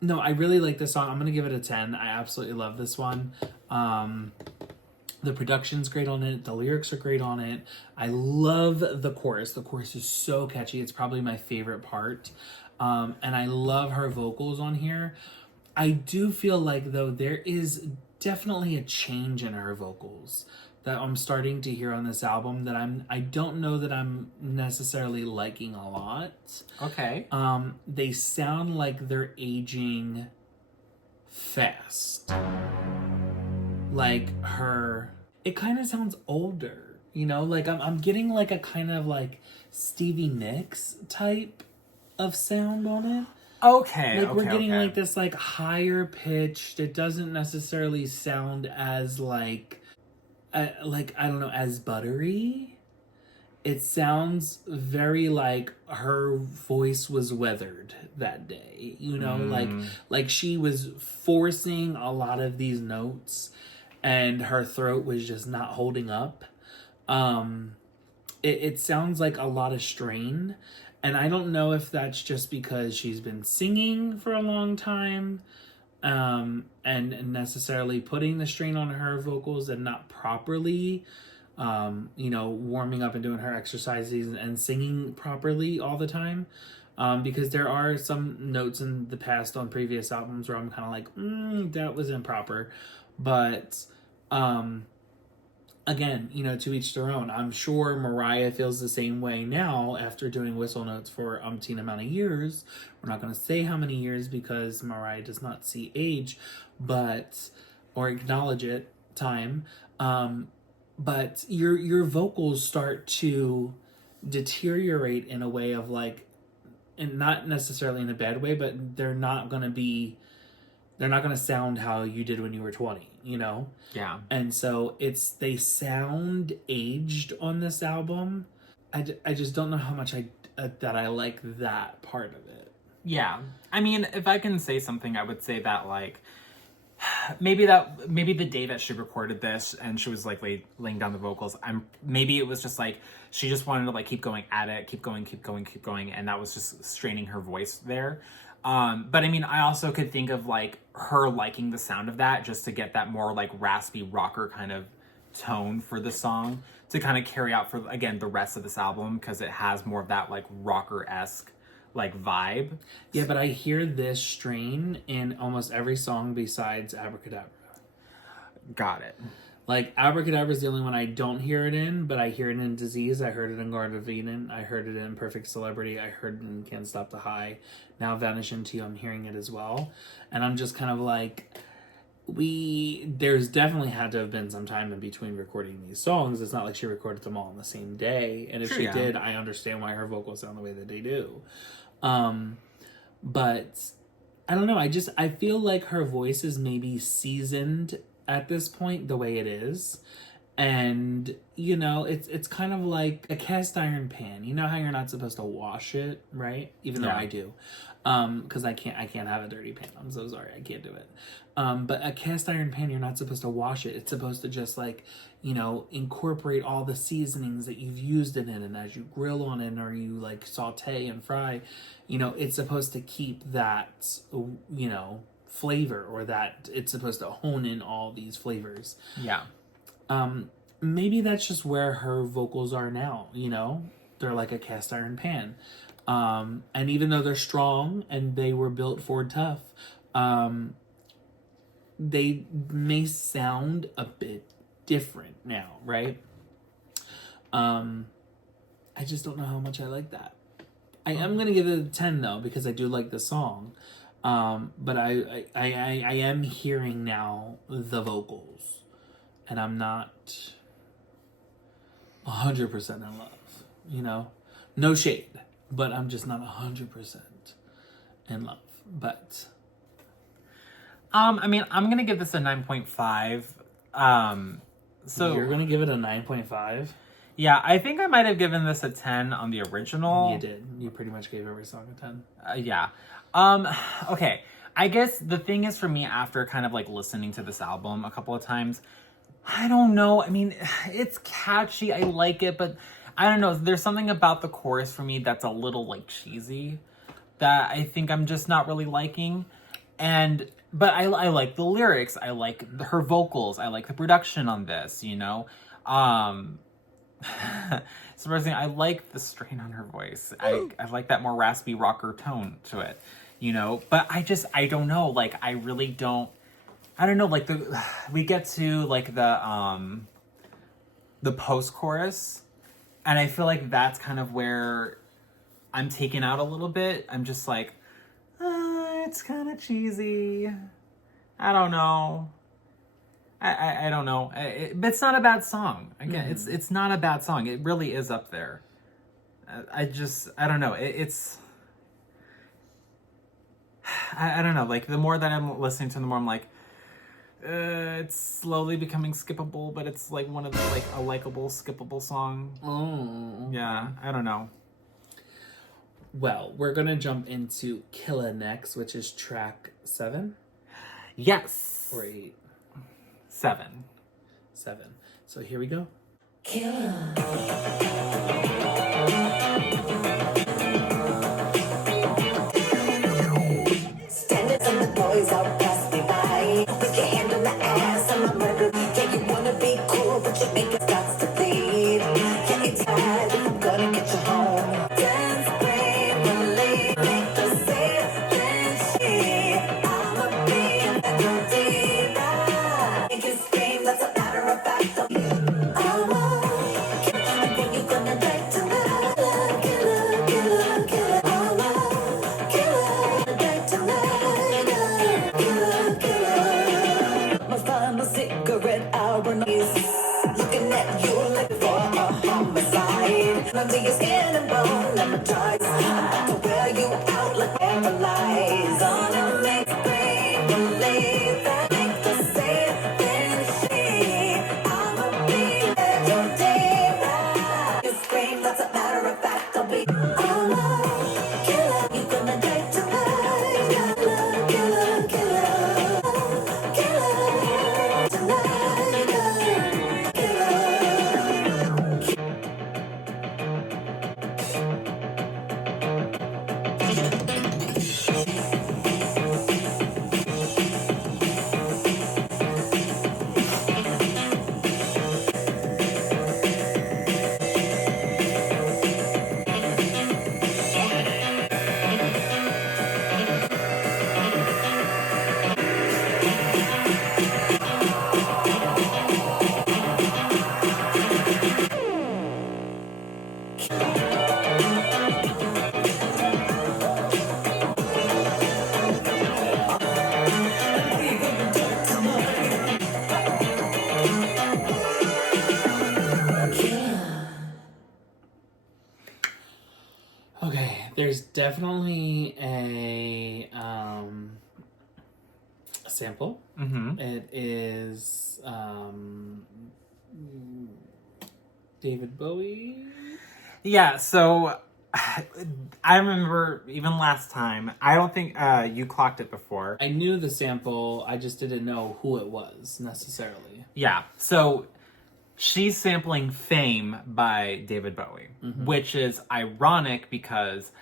No, I really like this song. I'm gonna give it a 10. I absolutely love this one. The production's great on it. The lyrics are great on it. I love the chorus. The chorus is so catchy. It's probably my favorite part. And I love her vocals on here. I do feel like, though, there is definitely a change in her vocals that I'm starting to hear on this album that I don't know that I'm necessarily liking a lot. Okay. They sound like they're aging fast. Like it kind of sounds older, you know? Like I'm getting like a kind of like Stevie Nicks type of sound on it. Okay. Like we're getting like this like higher pitched. It doesn't necessarily sound as like I don't know, as buttery. It sounds very like her voice was weathered that day, you know, like she was forcing a lot of these notes and her throat was just not holding up. It sounds like a lot of strain, and I don't know if that's just because she's been singing for a long time, and necessarily putting the strain on her vocals and not properly warming up and doing her exercises and singing properly all the time. Because there are some notes in the past on previous albums where I'm kind of like, that was improper. But, again, to each their own. I'm sure Mariah feels the same way now after doing whistle notes for umpteen amount of years. We're not going to say how many years because Mariah does not see age, or acknowledge it, time. But your vocals start to deteriorate in a way of like, and not necessarily in a bad way, but they're not going to sound how you did when you were 20, Yeah. And so they sound aged on this album. I just don't know how much that I like that part of it. Yeah. I mean, if I can say something, I would say that like, maybe the day that she recorded this and she was like laying down the vocals, maybe it was just like she just wanted to like keep going at it, keep going, and that was just straining her voice there. But I mean, I also could think of like her liking the sound of that just to get that more like raspy rocker kind of tone for the song to kind of carry out for, again, the rest of this album, because it has more of that like rocker-esque like vibe. Yeah, but I hear this strain in almost every song besides Abracadabra. Got it. Like, Abracadabra is the only one I don't hear it in, but I hear it in Disease, I heard it in Garden of Eden, I heard it in Perfect Celebrity, I heard it in Can't Stop the High. Now Vanish Into You, I'm hearing it as well. And I'm just kind of like, there's definitely had to have been some time in between recording these songs. It's not like she recorded them all on the same day. And if she did, I understand why her vocals sound the way that they do. But I don't know. I feel like her voice is maybe seasoned at this point the way it is. And, it's kind of like a cast iron pan. You know how you're not supposed to wash it, right? Even though I do. Because I can't have a dirty pan. I'm so sorry. I can't do it. But a cast iron pan, you're not supposed to wash it. It's supposed to just like, incorporate all the seasonings that you've used in it. And as you grill on it or you like saute and fry, it's supposed to keep that, flavor, or that it's supposed to hone in all these flavors. Yeah. Maybe that's just where her vocals are now, They're like a cast iron pan. And even though they're strong and they were built for tough, they may sound a bit different now, right? I just don't know how much I like that. I am going to give it a 10 though, because I do like the song. But I am hearing now the vocals, and I'm not 100% in love, No shade, but I'm just not 100% in love. But I mean, I'm gonna give this a 9.5. So you're gonna give it a 9.5? Yeah, I think I might have given this a 10 on the original. You did. You pretty much gave every song a 10. Yeah. Okay. I guess the thing is, for me, after kind of like listening to this album a couple of times, I don't know. I mean, it's catchy. I like it, but I don't know. There's something about the chorus for me that's a little like cheesy that I think I'm just not really liking. But I like the lyrics. I like her vocals. I like the production on this, you know? Surprisingly, I like the strain on her voice. I like that more raspy rocker tone to it, you know? But I don't know. Like, I really don't, I don't know. Like, we get to, like, the post-chorus, and I feel like that's kind of where I'm taken out a little bit. I'm just like, it's kind of cheesy. I don't know. I don't know. But it's not a bad song. Again, it's not a bad song. It really is up there. I don't know. I don't know. Like, the more that I'm listening to, the more I'm like, it's slowly becoming skippable, but it's like one of the, like, a likable, skippable song. Oh. Yeah, I don't know. Well, we're gonna jump into Killa next, which is track 7? Yes. Or 8? 7. 7. So here we go. Killer. Standards and the boys out pass me by. Put your hand on the ass, I'm a murder. Yeah, you wanna be cool, but you make it starts to bleed. Yeah, it's hard, I'm gonna get you home. Dance, pray, believe, make the same thing she. I'ma be a diva. Make you scream, that's a matter of fact. I'm a killer, when you gonna die tonight. Killer, killer, killer. I'm a killer, die tonight. Killer, killer. Must find a cigarette out on these. Looking at you like for a homicide. Under your skin and bone, never tries. I'm about to wear you out like paralyzed. Gonna make brain believe that make the same thing she. I'ma be at your diva. You scream, that's a matter of fact. I'll be a killer. You gonna die tonight. Killer, killer, killer. Killer tonight. Okay, there's definitely a sample. Mm-hmm. It is David Bowie. Yeah, so I remember even last time, I don't think you clocked it before. I knew the sample, I just didn't know who it was necessarily. Yeah, so she's sampling Fame by David Bowie, which is ironic because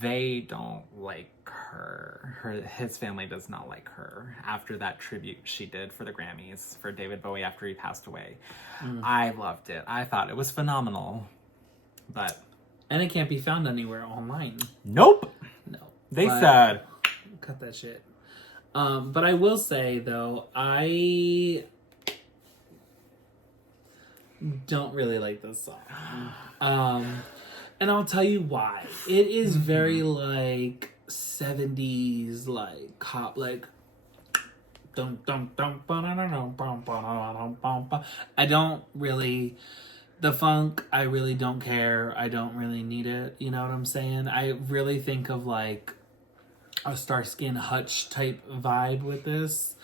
they don't like her. His family does not like her after that tribute she did for the Grammys for David Bowie after he passed away. I loved it. I thought it was phenomenal. But And it can't be found anywhere online. nope. No. They But- said Cut that shit. But I will say, though, I don't really like this song. And I'll tell you why. It is very, like, 70s, like, cop, like... I don't really... The funk, I really don't care. I don't really need it. You know what I'm saying? I really think of, like, a Starsky and Hutch type vibe with this.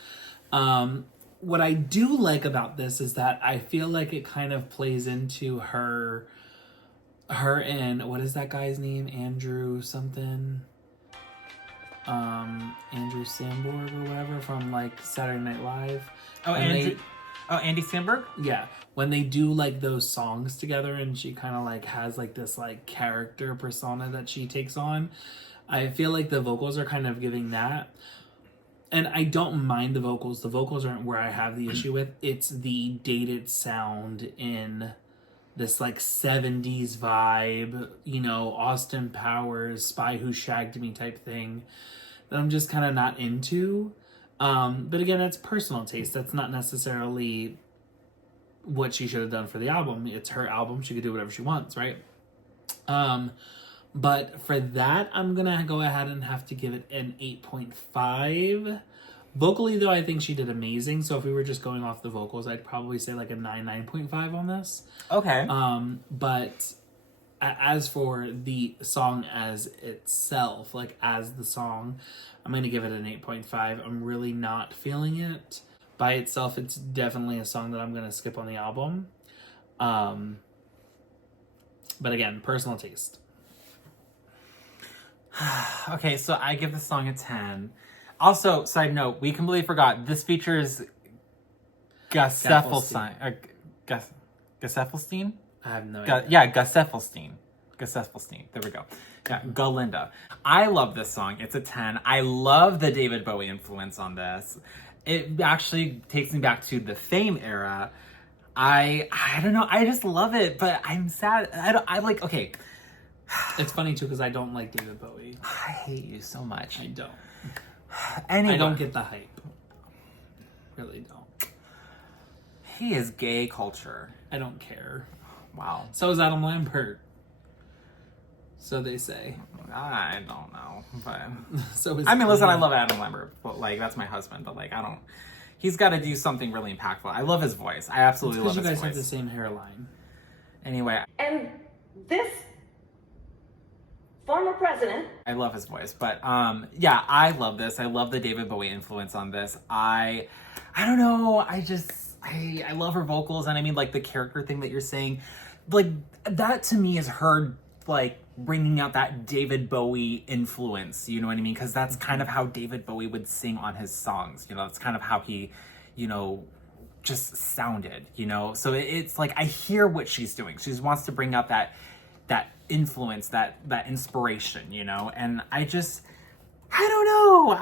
What I do like about this is that I feel like it kind of plays into her and what is that guy's name? Andrew something. Andrew Samberg or whatever from like Saturday Night Live. Andy Samberg? Yeah. When they do like those songs together and she kind of like has like this like character persona that she takes on. I feel like the vocals are kind of giving that. And I don't mind the vocals. The vocals aren't where I have the issue with. It's the dated sound in this like 70s vibe, you know, Austin Powers, Spy Who Shagged Me type thing that I'm just kind of not into. But again, that's personal taste. That's not necessarily what she should have done for the album. It's her album. She could do whatever she wants, right? But for that, I'm going to go ahead and have to give it an 8.5. Vocally, though, I think she did amazing. So if we were just going off the vocals, I'd probably say like a 9.5 on this. Okay. But as for the song as itself, like as the song, I'm going to give it an 8.5. I'm really not feeling it. By itself, it's definitely a song that I'm going to skip on the album. But again, personal taste. Okay, so I give the song a 10. Also, side note, we completely forgot, this features Gus Effelstein. Gus Effelstein? I have no idea. Yeah, Gus Effelstein. Gus Effelstein. There we go. Yeah, Galinda. I love this song. It's a 10. I love the David Bowie influence on this. It actually takes me back to the Fame era. I don't know. I just love it, but I'm sad. Okay. It's funny too because I don't like David Bowie. I hate you so much. I don't. Anyway. I don't get the hype. Really don't. He is gay culture. I don't care. Wow. So is Adam Lambert. So they say. I don't know, but so is listen, I love Adam Lambert, but like that's my husband. But like, I don't. He's got to do something really impactful. I love his voice. I absolutely love his voice. Because you guys have the same hairline. Anyway. And this former president. I love his voice, but yeah, I love this. I love the David Bowie influence on this. I don't know. I love her vocals, and I mean like the character thing that you're saying, like that to me is her like bringing out that David Bowie influence. You know what I mean? Because that's kind of how David Bowie would sing on his songs. You know, that's kind of how he, you know, just sounded. You know, so it's like I hear what she's doing. She just wants to bring out that influence, that inspiration, you know, and I don't know.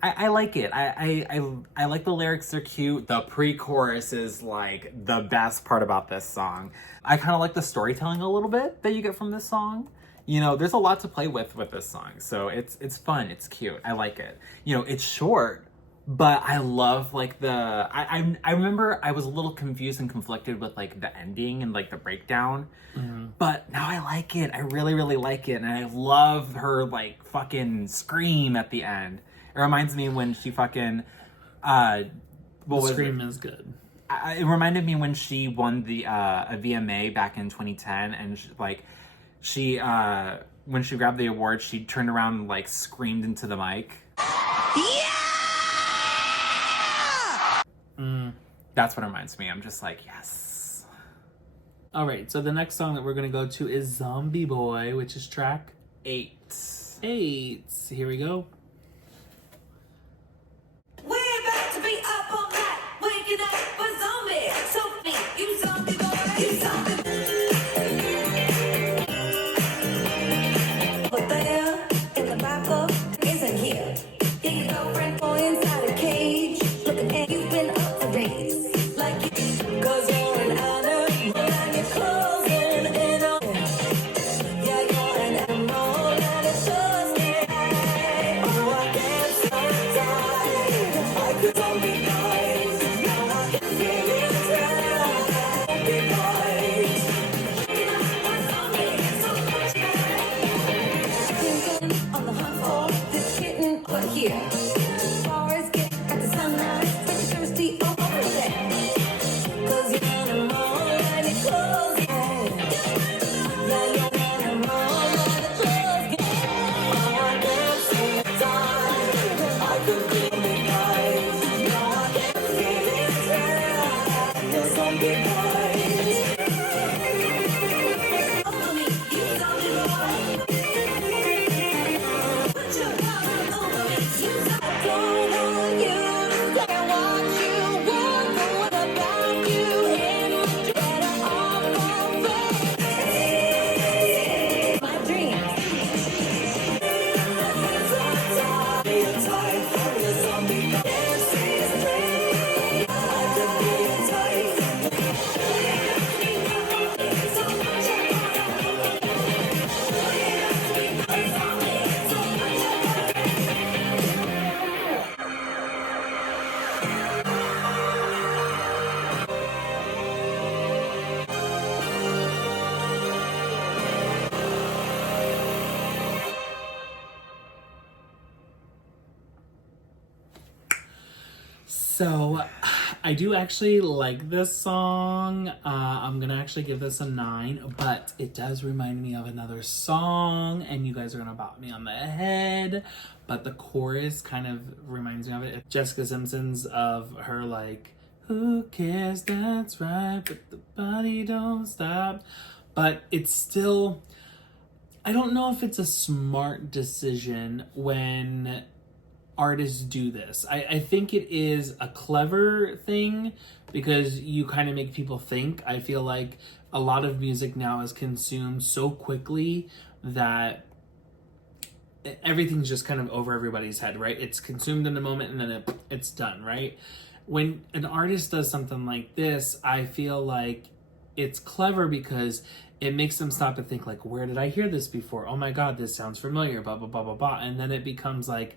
I like it. I like the lyrics, they're cute. The pre-chorus is like the best part about this song. I kind of like the storytelling a little bit that you get from this song. You know, there's a lot to play with this song. So it's fun, it's cute. I like it. You know, it's short, but I love like I remember I was a little confused and conflicted with like the ending and like the breakdown. Mm-hmm. But now I like it. I really, really like it. And I love her like fucking scream at the end. It reminds me when she fucking the scream is good. It reminded me when she won the a VMA back in 2010, and when she grabbed the award, she turned around and like screamed into the mic. Yeah! That's what it reminds me. I'm just like, yes. All right, so the next song that we're gonna go to is Zombie Boy, which is track 8. Here we go. We're about to be up all night, waking up for zombie. So me, you zombie boy, you zombie. But there, in the backup, isn't here. Yeah, your girlfriend boy inside a cage, looking at you been up for days. Like you, 'cause you're an animal and you're closing in on. Yeah, you're an animal and it's just So, I do actually like this song. I'm gonna actually give this a 9, but it does remind me of another song, and you guys are gonna bop me on the head. But the chorus kind of reminds me of it. Jessica Simpson's of her like, who cares, that's right, but the body don't stop. But it's still, I don't know if it's a smart decision when artists do this. I think it is a clever thing because you kind of make people think. I feel like a lot of music now is consumed so quickly that everything's just kind of over everybody's head, right? It's consumed in a moment and then it's done, right? When an artist does something like this, I feel like it's clever because it makes them stop and think like, where did I hear this before? Oh my God, this sounds familiar, blah, blah, blah, blah, blah. And then it becomes like,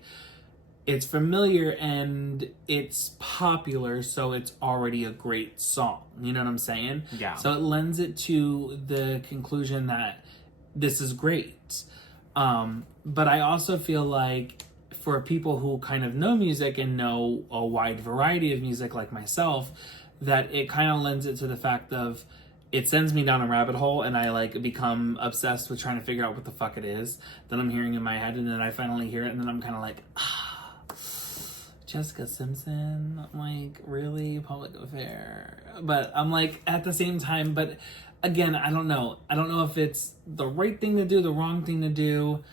it's familiar and it's popular, so it's already a great song. You know what I'm saying? Yeah. So it lends it to the conclusion that this is great. But I also feel like for people who kind of know music and know a wide variety of music like myself, that it kind of lends it to the fact of it sends me down a rabbit hole and I like become obsessed with trying to figure out what the fuck it is that I'm hearing in my head, and then I finally hear it and then I'm kind of like, Jessica Simpson, like, really? Public Affair. But I'm like, at the same time, but again, I don't know. I don't know if it's the right thing to do, the wrong thing to do.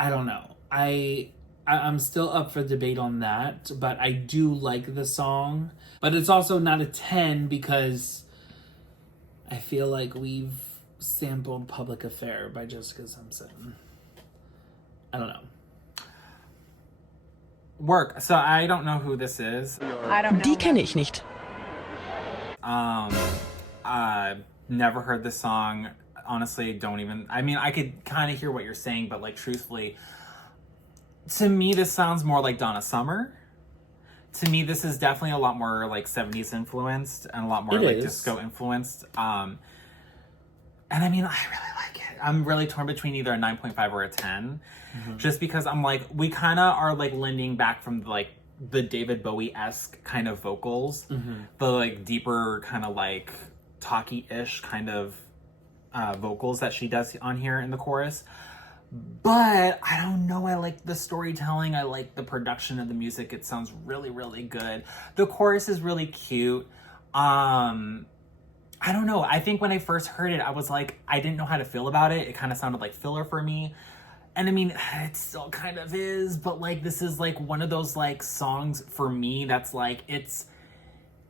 I don't know. I'm still up for debate on that, but I do like the song. But it's also not a 10 because I feel like we've sampled Public Affair by Jessica Simpson. I don't know. Work. So I don't know who this is. I don't know. Die kenne ich nicht. Never heard this song. Honestly, don't even. I mean, I could kind of hear what you're saying, but like, truthfully, to me, this sounds more like Donna Summer. To me, this is definitely a lot more like 70s influenced and a lot more like disco influenced. And I mean, I really like it. I'm really torn between either a 9.5 or a 10. Just because I'm like, we kind of are like lending back from like the David Bowie-esque kind of vocals, the like deeper kind of like talky-ish kind of vocals that she does on here in the chorus. But I don't know, I like the storytelling, I like the production of the music. It sounds really, really good. The chorus is really cute. I don't know. I think when I first heard it, I was like, I didn't know how to feel about it. It kind of sounded like filler for me. And I mean, it still kind of is, but like, this is like one of those like songs for me that's like, it's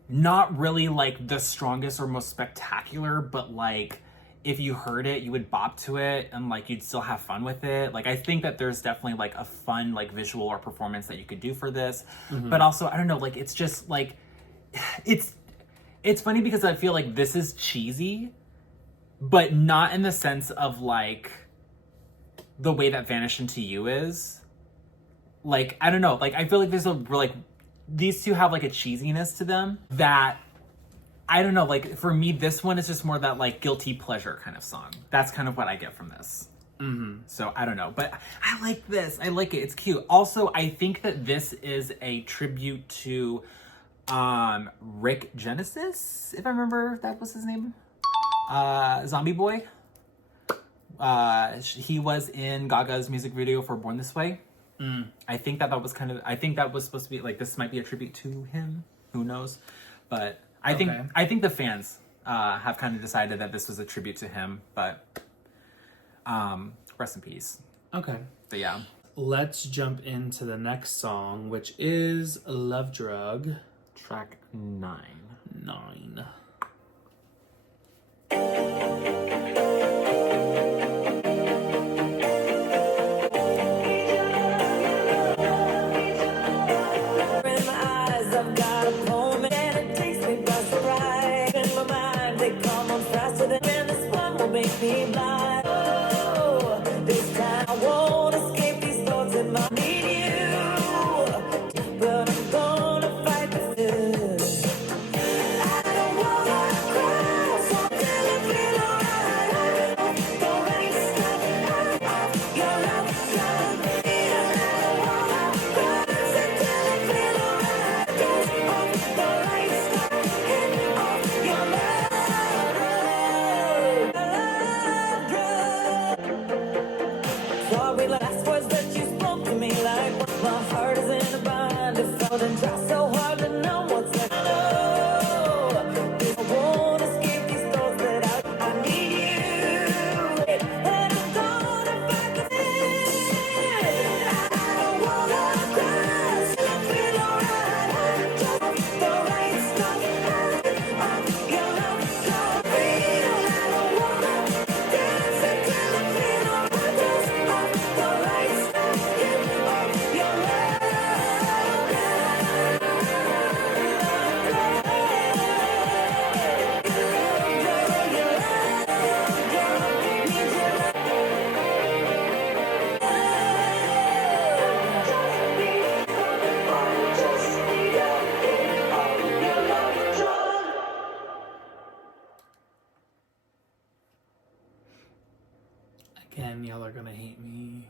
not really like the strongest or most spectacular, but like, if you heard it, you would bop to it and like, you'd still have fun with it. Like, I think that there's definitely like a fun, like visual or performance that you could do for this. But also, I don't know, like, it's just like, it's funny because I feel like this is cheesy, but not in the sense of like, the way that Vanish Into You is. Like, I don't know, like, I feel like there's a, like, these two have like a cheesiness to them that, I don't know, like, for me, this one is just more that like guilty pleasure kind of song. That's kind of what I get from this. So I don't know, but I like this. I like it. It's cute. Also, I think that this is a tribute to Rick Genesis, if I remember that was his name. Zombie Boy. He was in Gaga's music video for Born This Way. I think that was supposed to be like, this might be a tribute to him. Who knows? But I think the fans have kind of decided that this was a tribute to him, but rest in peace. Okay. But yeah. Let's jump into the next song, which is Love Drug. Track 9. But I'm gonna fight with this. I don't want sorry, last words that you spoke to me, like my heart is in a bind. It felt and try so hard to know what's left. I won't escape these thoughts that I need you. And I thought if I could I don't wanna cry, so I feel alright. Just the right stuff. Your love, your freedom. I don't wanna dance until I feel alright. Just the right stuff. Your Again, y'all are gonna hate me.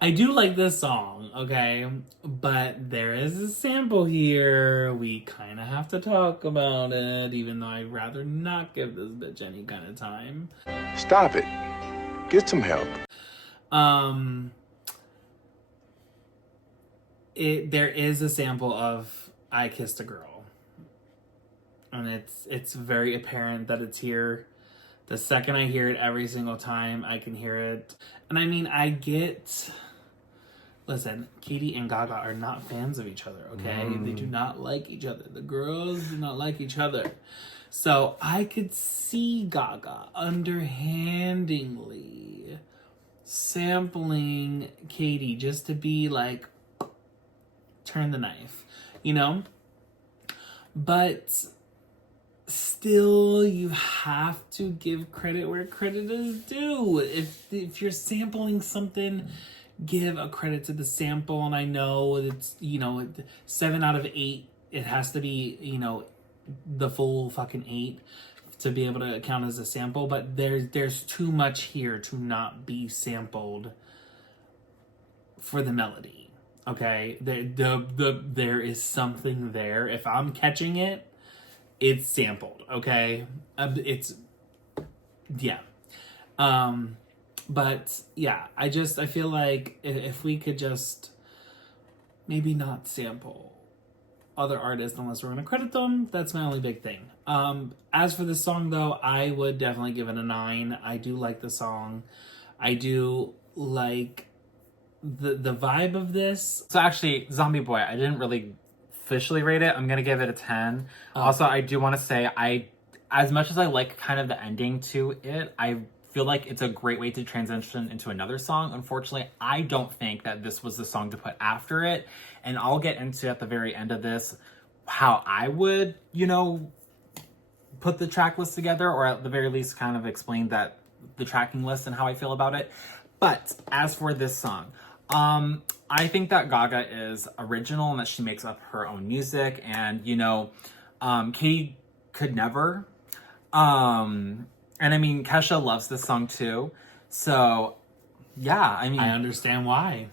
I do like this song, okay? But there is a sample here. We kind of have to talk about it, even though I'd rather not give this bitch any kind of time. Stop it. Get some help. There is a sample of I Kissed a Girl. And it's very apparent that it's here. The second I hear it, every single time I can hear it. And I mean, listen, Katy and Gaga are not fans of each other, okay? They do not like each other. The girls do not like each other. So I could see Gaga underhandingly sampling Katy just to be like, turn the knife, you know? But still, you have to give credit where credit is due. If you're sampling something, give a credit to the sample. And I know it's, 7 out of 8, it has to be, the full fucking 8 to be able to count as a sample. But there's too much here to not be sampled for the melody. Okay, there is something there. If I'm catching it, it's sampled, okay? But yeah, I feel like if we could just maybe not sample other artists unless we're gonna credit them, that's my only big thing. As for this song though, I would definitely give it a 9. I do like the song. I do like the vibe of this. So actually, Zombie Boy, I didn't really officially rate it. I'm gonna give it a 10. Also, I do want to say, as much as I like kind of the ending to it, I feel like it's a great way to transition into another song. Unfortunately, I don't think that this was the song to put after it. And I'll get into at the very end of this how I would, put the track list together, or at the very least kind of explain the tracking list and how I feel about it. But as for this song, I think that Gaga is original and that she makes up her own music, and Katy could never. And I mean, Kesha loves this song too. So yeah, I mean, I understand why.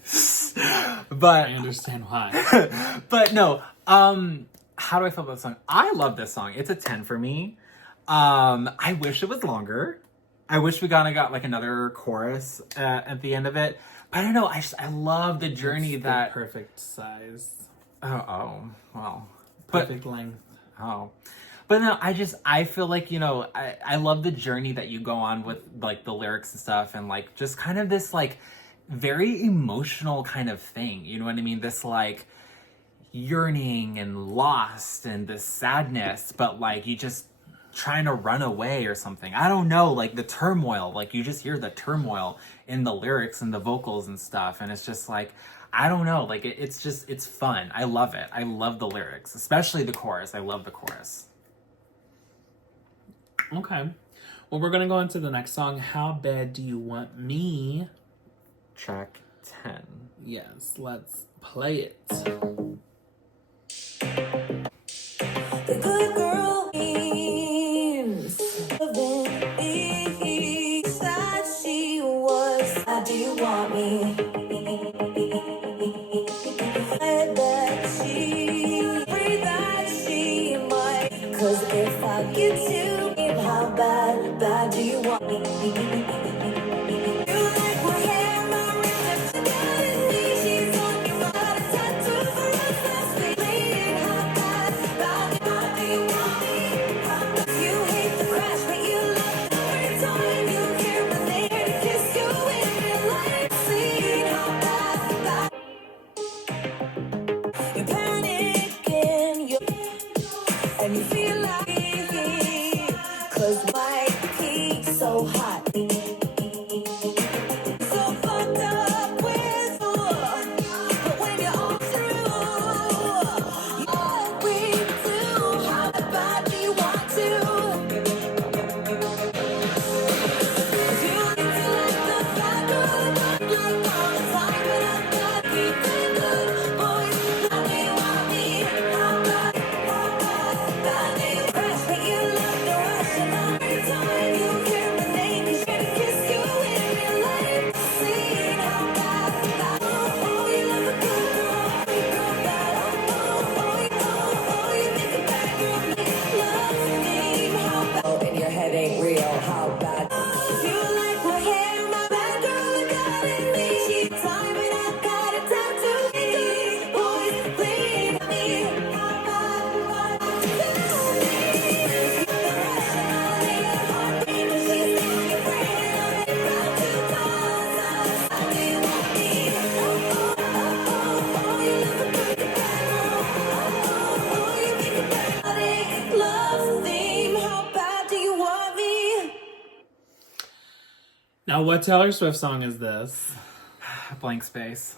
But I understand why. But no, how do I feel about this song? I love this song. It's a 10 for me. I wish it was longer. I wish we got like another chorus at the end of it. But I don't know. I love the journey it's that the perfect size. Oh, well, perfect length. Oh, but no, I feel like I love the journey that you go on with like the lyrics and stuff, and like just kind of this like very emotional kind of thing. You know what I mean? This like yearning and lost and this sadness, but like you just trying to run away or something. I don't know, like the turmoil, like you just hear the turmoil in the lyrics and the vocals and stuff, and it's just like, I don't know, like it's fun. I love it. I love the lyrics, especially the chorus. I love the chorus. Okay, well, we're gonna go into the next song. How Bad Do You Want Me? Track 10. Yes, let's play it. The good girl means that she was. How do you want me? That she, free that she might. 'Cause if I get you, how bad do you want me? You like my hair? 'cause my heat's so hot. So fucked up with you, but when you're all through, you're weak too. How bad do you want to? You need to let the fat girl like all the time, but I'm not keeping good. Boys, let me want me. How bad do you press me? You love the rush, and every time you hear my name, you should kiss you in real life. See how bad, oh, you love a good girl, every girl that you make a bad girl make love to me. How bad, in your head ain't real, how bad. You like my hair, my bad girl, you got it in me. She's time and I got a tattoo. Boys, please me. How bad, Now, what Taylor Swift song is this? Blank Space.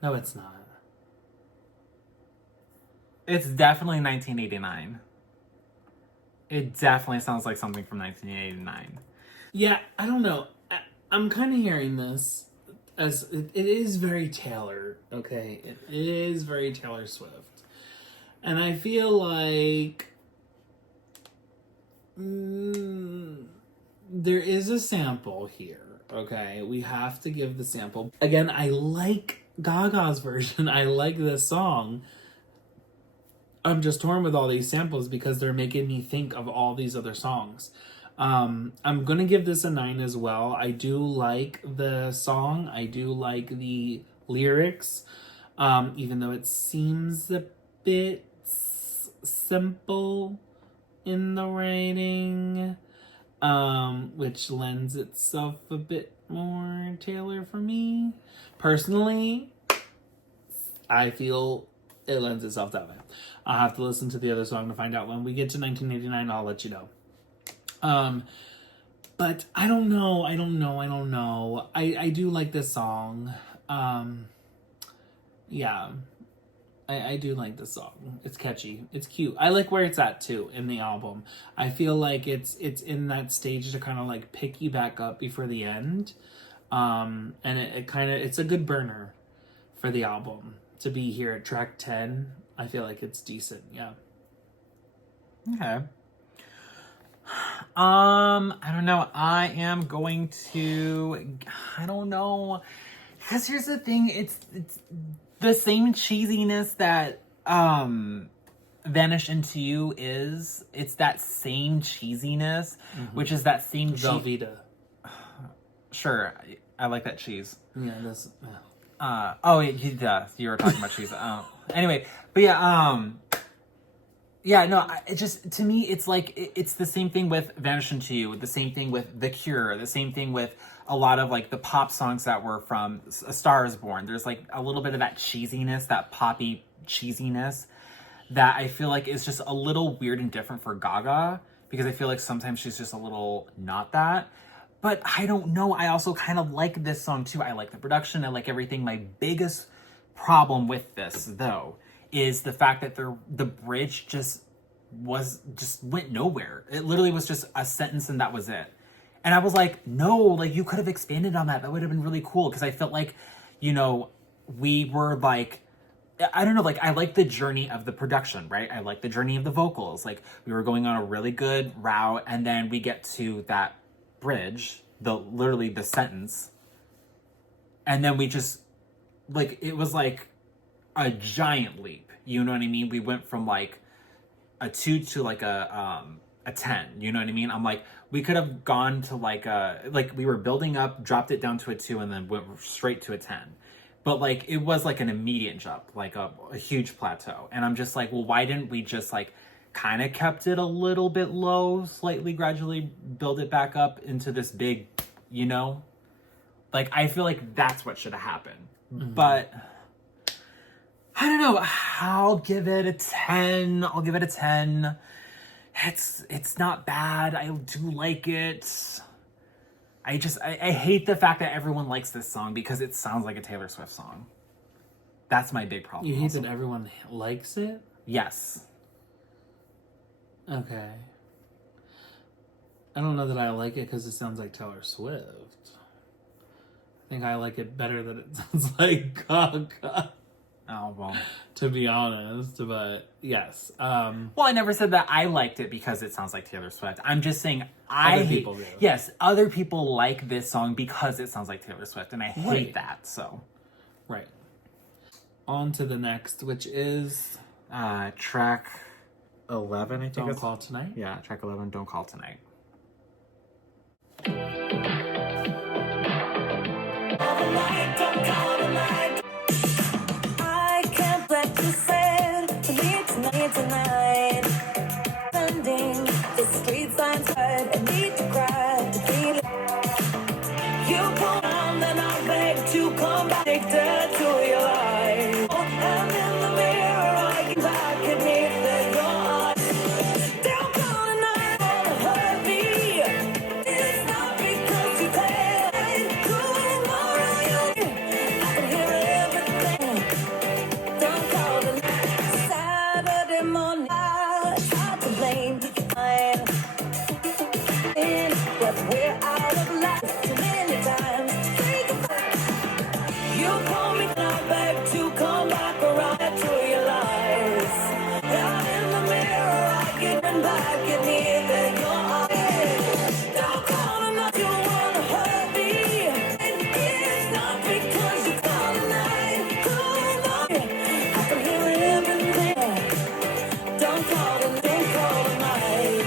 No, it's not. It's definitely 1989. It definitely sounds like something from 1989. Yeah, I don't know. I'm kind of hearing this as it is very Taylor, okay? It is very Taylor Swift. And I feel like there is a sample here, okay? We have to give the sample. Again, I like Gaga's version. I like this song. I'm just torn with all these samples because they're making me think of all these other songs. I'm going to give this a 9 as well. I do like the song. I do like the lyrics, even though it seems a bit simple in the writing, which lends itself a bit more Taylor for me. Personally, I feel it lends itself that way. I'll have to listen to the other song to find out. When we get to 1989, I'll let you know. But I don't know. I do like this song. Yeah. I do like this song. It's catchy. It's cute. I like where it's at too in the album. I feel like it's in that stage to kind of like pick you back up before the end. And it's a good burner for the album to be here at track 10. I feel like it's decent. Yeah. Okay. I don't know. I am going to, I don't know. Because here's the thing. It's the same cheesiness that, Vanish Into You is. It's that same cheesiness, which is that same Velveeta. Sure. I like that cheese. Yeah, that's... Oh, yeah, you were talking about cheese. Anyway, but yeah, no, it just, to me, it's like, it's the same thing with Vanish Into You, the same thing with The Cure, the same thing with a lot of, like, the pop songs that were from A Star Is Born. There's, like, a little bit of that cheesiness, that poppy cheesiness that I feel like is just a little weird and different for Gaga, because I feel like sometimes she's just a little not that. But I don't know. I also kind of like this song, too. I like the production. I like everything. My biggest problem with this, though, is the fact that the bridge just went nowhere. It literally was just a sentence and that was it. And I was like, no, like, you could have expanded on that. That would have been really cool. Because I felt like, you know, we were like, I don't know, like, I like the journey of the production, right? I like the journey of the vocals. Like, we were going on a really good route. And then we get to that bridge, literally the sentence. And then we just, like, it was like a giant leap. You know what I mean? We went from like a 2 to like a 10. You know what I mean? I'm like, we could have gone to like we were building up, dropped it down to a 2, and then went straight to a 10. But like, it was like an immediate jump, like a huge plateau. And I'm just like, well, why didn't we just like kind of kept it a little bit low, slightly gradually build it back up into this big, you know? Like, I feel like that's what should have happened. But I don't know. I'll give it a 10. It's not bad. I do like it. I hate the fact that everyone likes this song because it sounds like a Taylor Swift song. That's my big problem. You hate that everyone likes it? Yes. Okay. I don't know that I like it because it sounds like Taylor Swift. I think I like it better that it sounds like Gaga. Oh, well. To be honest, but yes. Well, I never said that I liked it because it sounds like Taylor Swift. I'm just saying other people do. Yes, other people like this song because it sounds like Taylor Swift, and I hate that, so. Right. On to the next, which is... track 11, I think. Don't Call Tonight? Yeah, track 11, Don't Call Tonight. I can't let you say to me tonight. Sending the street signs hard. I need to cry to feel it. You pull down, then I beg to come back. Addicted to your lies. And in the mirror, I get back at me. There's your eyes. Don't call tonight, wanna hurt me. It's not because you play. Tomorrow you'll I can hear everything. Don't call tonight. Saturday morning, I tried to blame mine. But we're out of life too many times. Say goodbye. You call me and I beg to come back around to your lies. Out in the mirror, I get back at me. Then your eyes. Don't call enough, you wanna hurt me. It's not because you call tonight. Come on, I can hear everything. Don't call tonight. Don't call tonight.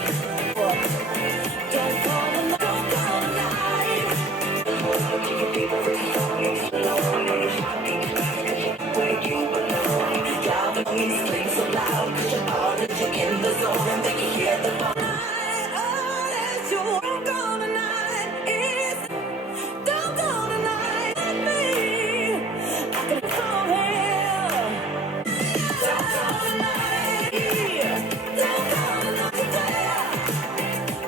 Don't call tonight. Don't call tonight. Where you belong. Galvanese scream so loud. 'Cause your heart is in the zone. And then you hear the phone. Oh, that's you. Don't call tonight. It's don't call tonight. Let me. I can call him. Don't call tonight. Don't call tonight today.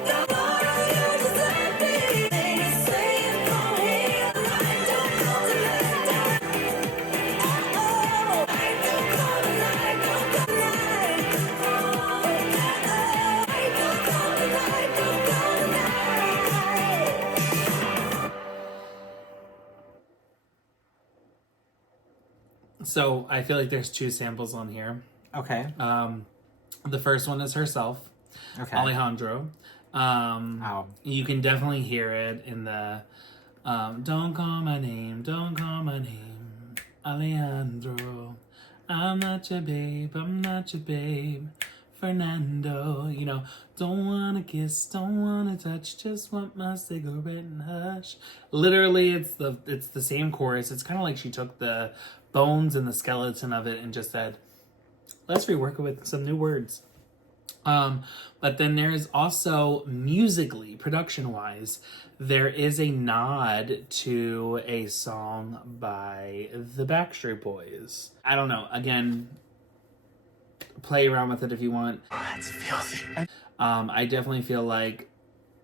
Tomorrow you deserve me. They say it from here. Don't call tonight. Oh, don't call tonight. Don't call tonight. Don't call tonight. Don't call tonight. So, I feel like there's two samples on here. Okay. The first one is herself, Okay. Alejandro. You can definitely hear it in the don't call my name, don't call my name, Alejandro. I'm not your babe, I'm not your babe, Fernando. You know, don't wanna kiss, don't wanna touch, just want my cigarette and hush. Literally, it's the same chorus. It's kind of like she took the bones and the skeleton of it and just said, let's rework it with some new words. But then there's also musically, production-wise, there is a nod to a song by the Backstreet Boys. I don't know. Again, play around with it if you want. That's filthy. I definitely feel like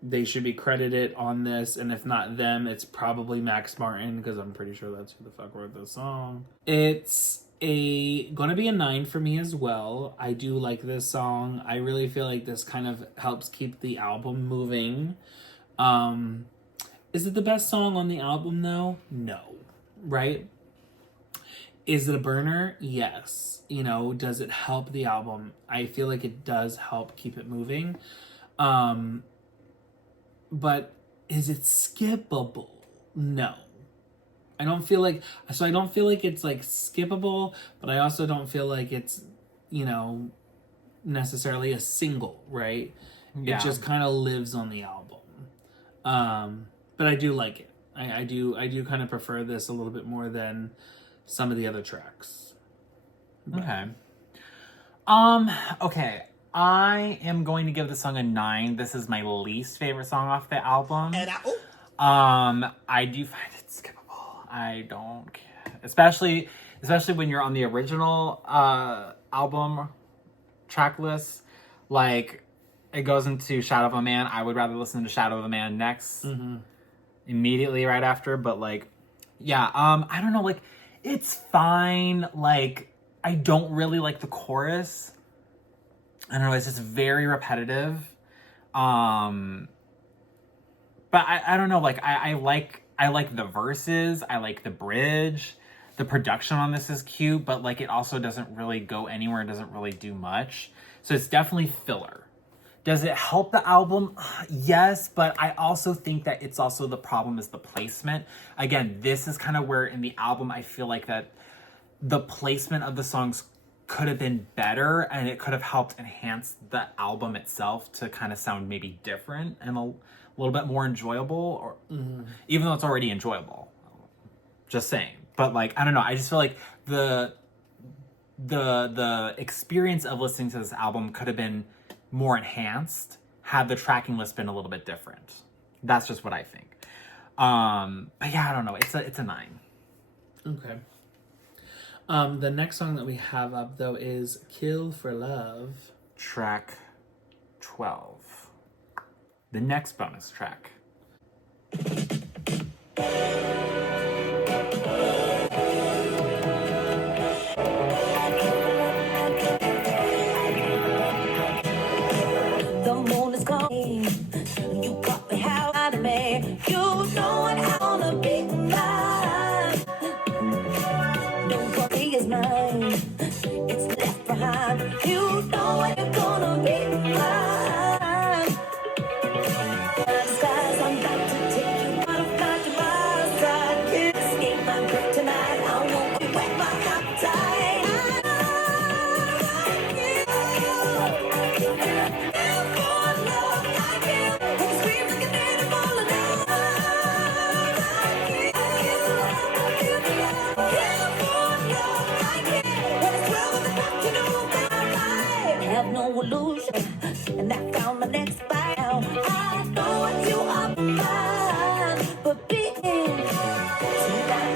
they should be credited on this, and if not them, it's probably Max Martin, because I'm pretty sure that's who the fuck wrote the song. It's gonna be a 9 for me as well. I do like this song. I really feel like this kind of helps keep the album moving. Is it the best song on the album though? No. Right? Is it a burner? Yes. You know, does it help the album? I feel like it does help keep it moving. But is it skippable? No. I don't feel like it's like skippable, but I also don't feel like it's, you know, necessarily a single, right? Yeah. It just kind of lives on the album. But I do like it. I do kind of prefer this a little bit more than some of the other tracks. But. Okay. I am going to give the song a 9. This is my least favorite song off the album. And I do find it skippable. I don't care. Especially when you're on the original album track list. Like, it goes into Shadow of a Man. I would rather listen to Shadow of a Man next, immediately right after. But like, yeah, I don't know, like, it's fine. Like, I don't really like the chorus. I don't know, it's just very repetitive. But I don't know, like, I like the verses, I like the bridge. The production on this is cute, but like it also doesn't really go anywhere, it doesn't really do much. So it's definitely filler. Does it help the album? Yes, but I also think that it's also the problem is the placement. Again, this is kind of where in the album I feel like that the placement of the songs could have been better and it could have helped enhance the album itself to kind of sound maybe different and a little bit more enjoyable, or even though it's already enjoyable. Just saying. But like, I don't know, I just feel like the experience of listening to this album could have been more enhanced had the tracking list been a little bit different. That's just what I think. But yeah, I don't know. It's a 9. Okay. The next song that we have up though is "Kill for Love," track 12. The next bonus track. The moon is calling. You got me out of me. You know what I wanna be mine. Don't worry, it's mine. It's left behind. You know what you're gonna be mine. Skies, I'm about to take you out of my demise. Can't escape my grip tonight. I won't be wet my appetite. Have no illusion, and I found my next bound. I know what you are mine, but being tonight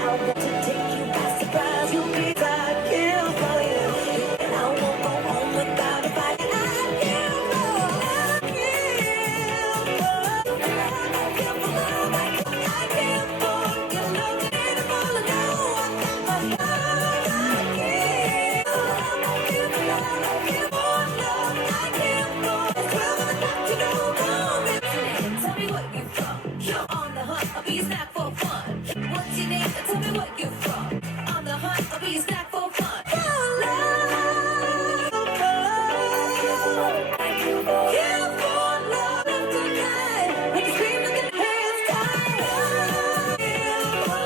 I want to take you by surprise. You'll be I kill for you, and I won't go home without a fight. I kill for your love, beautiful and tell me what you from. You're on the hunt, I'll be a snack for fun. What's your name? Tell me what you're from. On the hunt, I'll be a snack for fun. For love, yeah, for love tonight. When you scream, look at hands tied. Yeah, for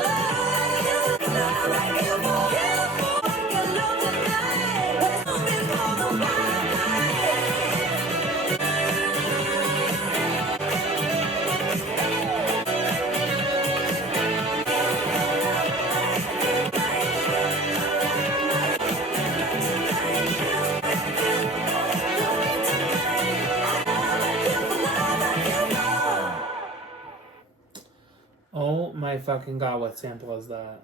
love, I kill for your love tonight. When it's moving for the wild. Oh my fucking god, what sample is that?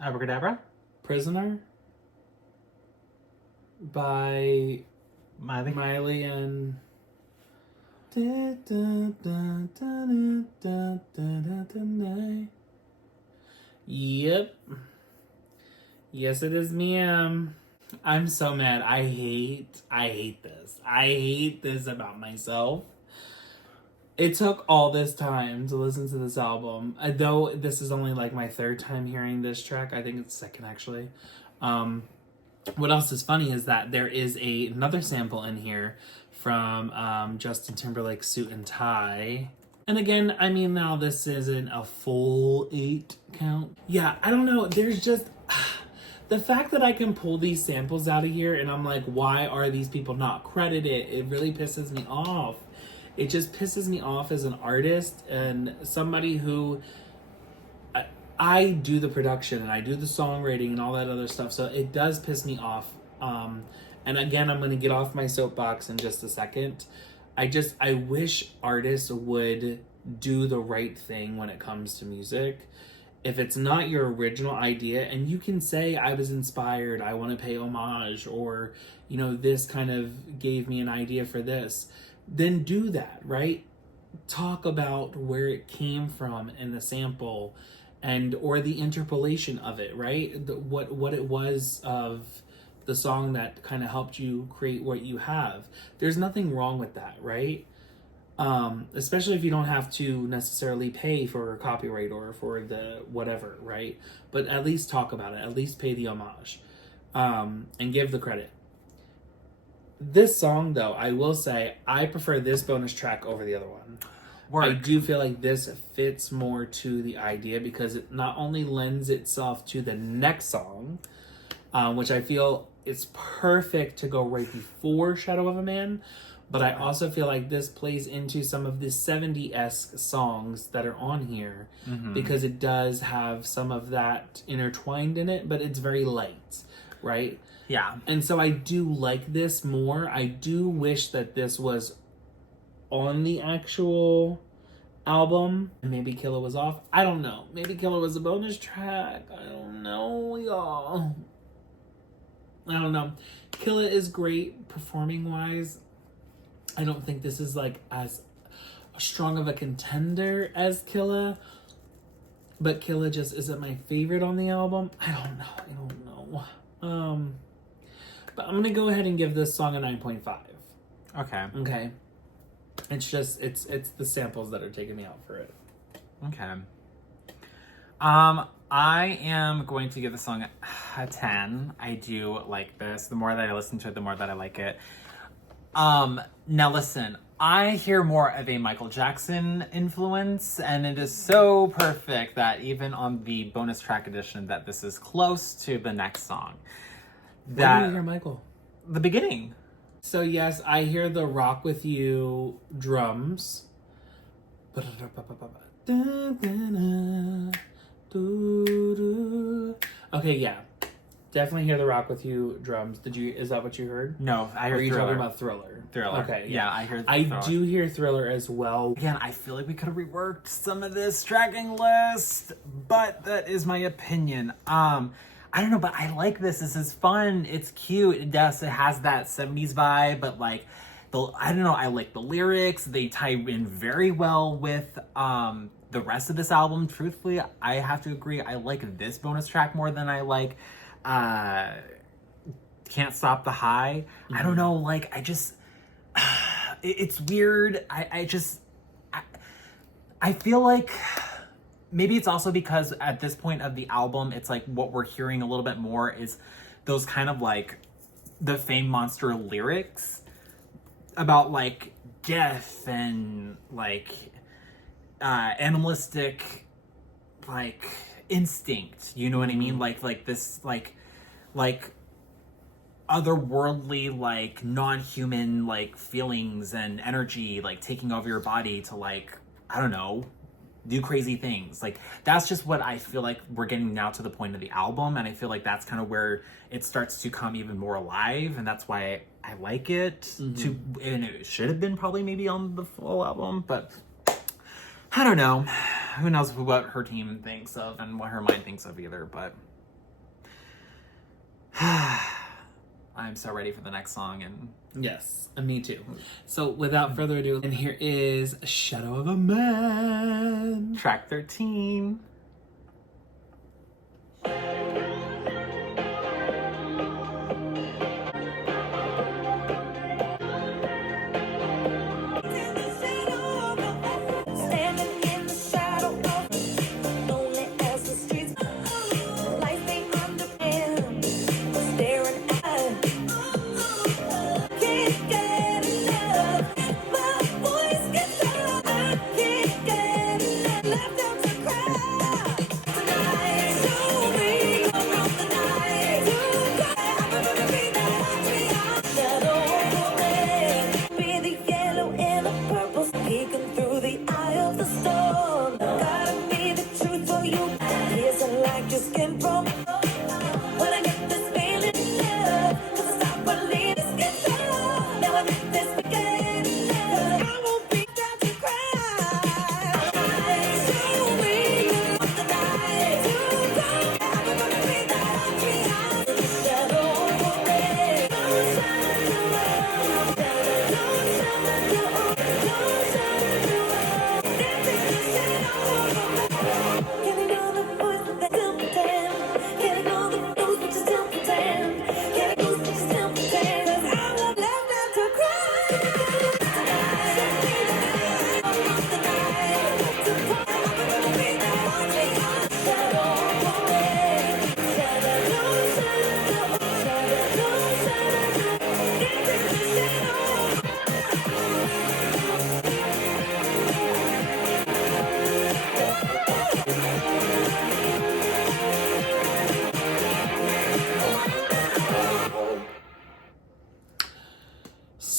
Abracadabra? Prisoner? By Miley and... Yep. Yes, it is ma'am. I'm so mad. I hate this. I hate this about myself. It took all this time to listen to this album. Though this is only like my 3rd time hearing this track. I think it's 2nd actually. What else is funny is that there is another sample in here from Justin Timberlake's Suit and Tie. And again, I mean, now this isn't a full 8 count. Yeah, I don't know. There's just... the fact that I can pull these samples out of here and I'm like, why are these people not credited? It really pisses me off. It just pisses me off as an artist and somebody who... I do the production and I do the songwriting and all that other stuff, so it does piss me off. And again, I'm going to get off my soapbox in just a second. I wish artists would do the right thing when it comes to music if it's not your original idea, and you can say, I was inspired, I want to pay homage, or, you know, this kind of gave me an idea for this, then do that, right? Talk about where it came from in the sample, and or the interpolation of it, right? What it was of the song that kind of helped you create what you have. There's nothing wrong with that, right? Especially if you don't have to necessarily pay for copyright or for the whatever, right? But at least talk about it, at least pay the homage, and give the credit. This song, though, I will say, I prefer this bonus track over the other one. I do feel like this fits more to the idea because it not only lends itself to the next song, which I feel is perfect to go right before Shadow of a Man, but I also feel like this plays into some of the 70-esque songs that are on here, because it does have some of that intertwined in it, but it's very light, right? Yeah. And so I do like this more. I do wish that this was on the actual album. Maybe Killer was off. I don't know. Maybe Killer was a bonus track. I don't know, y'all. I don't know. Killer is great performing-wise. I don't think this is like as strong of a contender as Killer, but Killer just isn't my favorite on the album. I don't know. But I'm gonna go ahead and give this song a 9.5. Okay. It's just it's the samples that are taking me out for it. Okay. I am going to give the song a 10. I do like this. The more that I listen to it, the more that I like it. Now listen, I hear more of a Michael Jackson influence, and it is so perfect that even on the bonus track edition that this is close to the next song. Where do you hear Michael? The beginning. So yes, I hear the Rock With You drums. Okay, yeah. Definitely hear the Rock With You drums. Is that what you heard? No, I heard Thriller. Are you talking about Thriller? Thriller. Okay. Yeah, I heard I Thriller. do hear Thriller as well. Again, I feel like we could have reworked some of this tracking list, but that is my opinion. I don't know, but I like this. This is fun. It's cute. It has that 70s vibe, but like, I don't know, I like the lyrics. They tie in very well with the rest of this album. Truthfully, I have to agree. I like this bonus track more than I like Can't Stop the High. I don't know, like, I just it's weird. I feel like maybe it's also because at this point of the album, it's like what we're hearing a little bit more is those kind of like the Fame Monster lyrics about like death and like animalistic like instinct, you know what I mean? Like this like otherworldly, like non-human like feelings and energy like taking over your body to like, I don't know, do crazy things. Like that's just what I feel like we're getting now to the point of the album, and I feel like that's kind of where it starts to come even more alive, and that's why I like it. And it should have been probably maybe on the full album, but I don't know. Who knows what her team thinks of and what her mind thinks of either, but I'm so ready for the next song. And yes, me too. So without further ado, and here is Shadow of a Man. Track 13.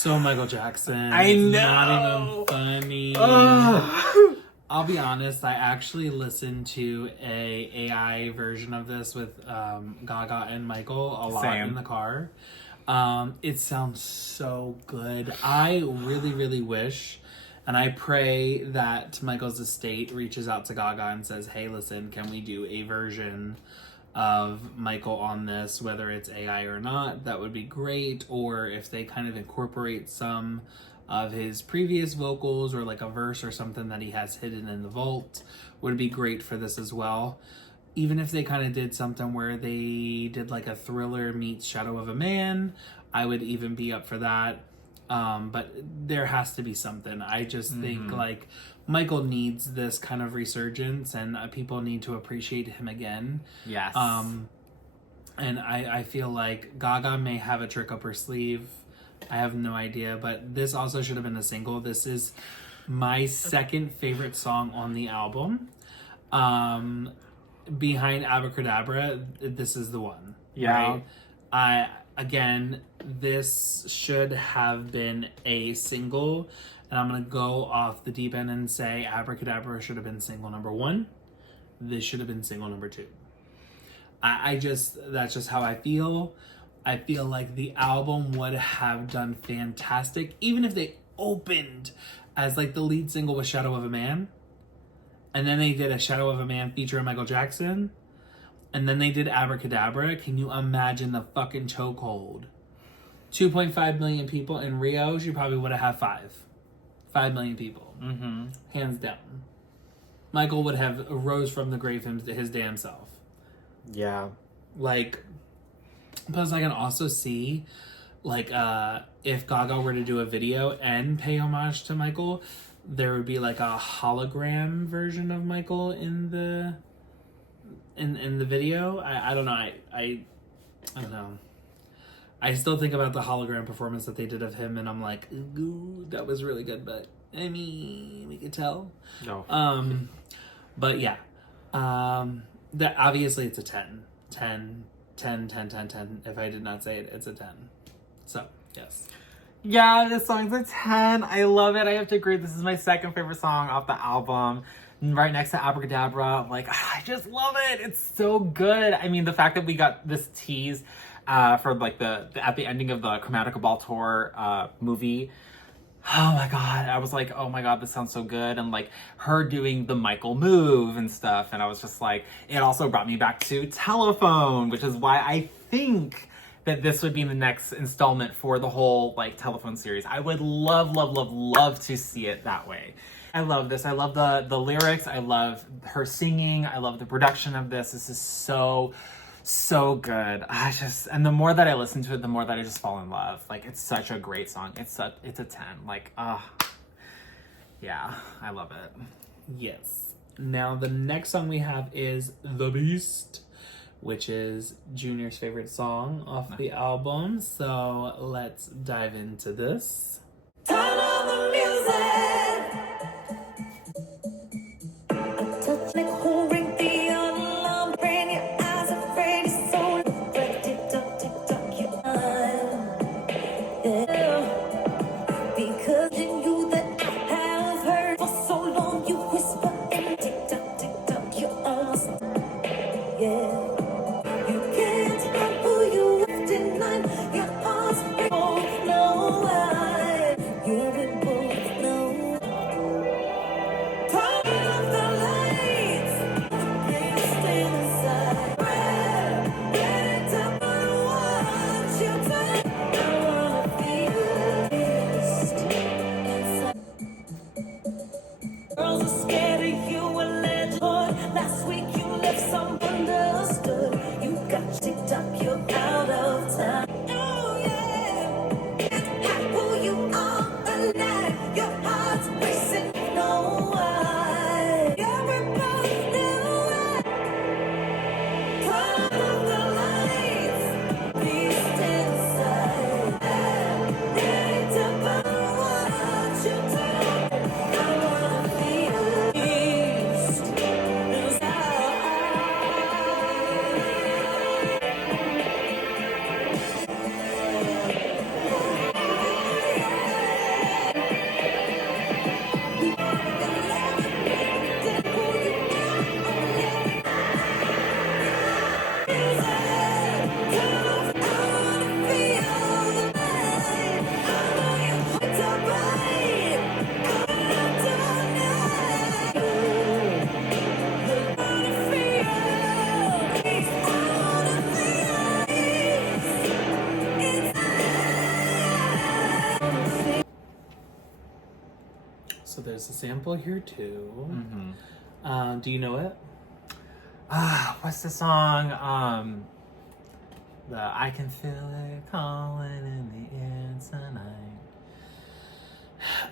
So Michael Jackson. I know. Not even funny. I'll be honest, I actually listened to a AI version of this with Gaga and Michael a lot in the car. It sounds so good. I really, really wish, and I pray that Michael's estate reaches out to Gaga and says, hey, listen, can we do a version of Michael on this, whether it's AI or not? That would be great. Or if they kind of incorporate some of his previous vocals or like a verse or something that he has hidden in the vault, would be great for this as well. Even if they kind of did something where they did like a Thriller meets Shadow of a Man, I would even be up for that. But there has to be something. I just think like Michael needs this kind of resurgence, and people need to appreciate him again. Yes. And I feel like Gaga may have a trick up her sleeve. I have no idea, but this also should have been a single. This is my second favorite song on the album. Behind Abracadabra, this is the one. Yeah. Right? Again, this should have been a single, and I'm gonna go off the deep end and say Abracadabra should have been single number 1. This should have been single number 2. That's just how I feel. I feel like the album would have done fantastic, even if they opened as like the lead single was Shadow of a Man, and then they did a Shadow of a Man featuring Michael Jackson, and then they did Abracadabra. Can you imagine the fucking chokehold? 2.5 million people in Rio, she probably would have had 5 million people. Hands down. Michael would have rose from the grave his damn self. Yeah. Like, plus I can also see, like, if Gaga were to do a video and pay homage to Michael, there would be like a hologram version of Michael in the video. I don't know. I don't know. I still think about the hologram performance that they did of him, and I'm like, ooh, that was really good, but I mean, we could tell. No. But yeah. That obviously it's a 10. 10. If I did not say it, it's a 10. So, yes. Yeah, this song's a 10. I love it. I have to agree. This is my second favorite song off the album. Right next to Abracadabra. Like, I just love it. It's so good. I mean, the fact that we got this tease for like at the ending of the Chromatica Ball Tour movie. Oh my god, I was like, oh my god, this sounds so good. And like her doing the Michael move and stuff. And I was just like, it also brought me back to Telephone, which is why I think that this would be the next installment for the whole like Telephone series. I would love to see it that way. I love this. I love the lyrics. I love her singing. I love the production of this. This is so good. And the more that I listen to it, the more that I just fall in love. Like, it's such a great song. It's a 10. Like, yeah, I love it. Yes. Now, the next song we have is The Beast, which is Junior's favorite song off the album. So let's dive into this. Turn on the music. Touch like who ring the alarm, brain your eyes are ready, so tick tock, your mind. Yeah. Because in you that I have heard for so long, you whisper and tick tock, you're almost. Yeah. You can't help who you have denied. Your arms both know why. Yeah, we both know. So there's a sample here too. Do you know it? What's the song? The I can feel it calling in the air tonight.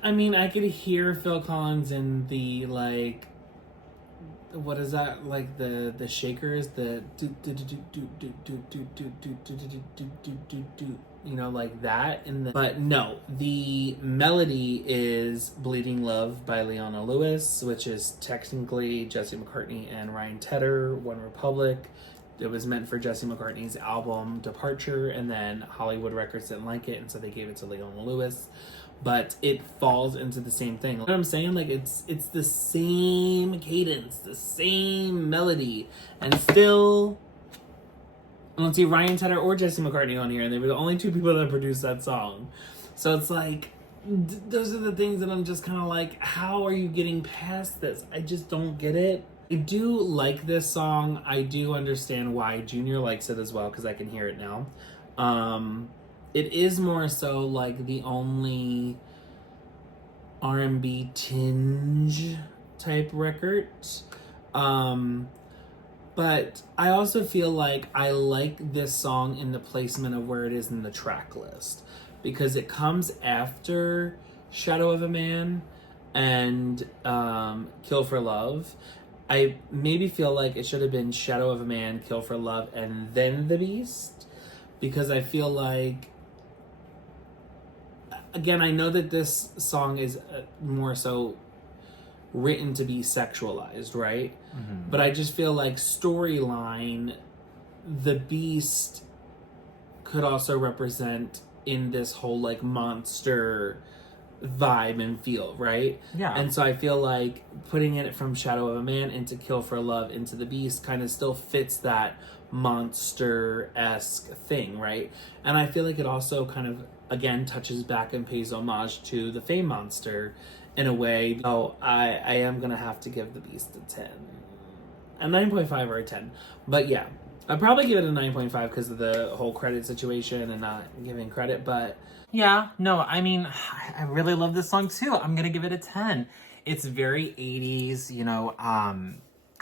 I mean, I could hear Phil Collins in the, like, what is that? Like the shakers, the you know, like that in the. But no, the melody is "Bleeding Love" by Leona Lewis, which is technically Jesse McCartney and Ryan Tedder, One Republic. It was meant for Jesse McCartney's album Departure, and then Hollywood Records didn't like it, and so they gave it to Leona Lewis. But it falls into the same thing. You know what I'm saying? Like, it's the same cadence, the same melody, and still, I don't see Ryan Tedder or Jesse McCartney on here, and they were the only two people that produced that song. So it's like, those are the things that I'm just kind of like, how are you getting past this? I just don't get it. I do like this song. I do understand why Junior likes it as well, because I can hear it now. It is more so like the only R&B tinge type record. But I also feel like I like this song in the placement of where it is in the track list, because it comes after Shadow of a Man and Kill for Love. I maybe feel like it should have been Shadow of a Man, Kill for Love, and then The Beast, because I feel like, again, I know that this song is more so written to be sexualized, right? But I just feel like storyline, The Beast could also represent in this whole like monster vibe and feel, right? Yeah. And so I feel like putting it from Shadow of a Man into Kill for Love into The Beast kind of still fits that monster-esque thing, right? And I feel like it also kind of, again, touches back and pays homage to the Fame Monster in a way. Oh, I am gonna have to give The Beast a 10. A 9.5 or a 10. But yeah, I'd probably give it a 9.5 because of the whole credit situation and not giving credit, but yeah, no, I mean, I really love this song too. I'm gonna give it a 10. It's very 80s, you know, I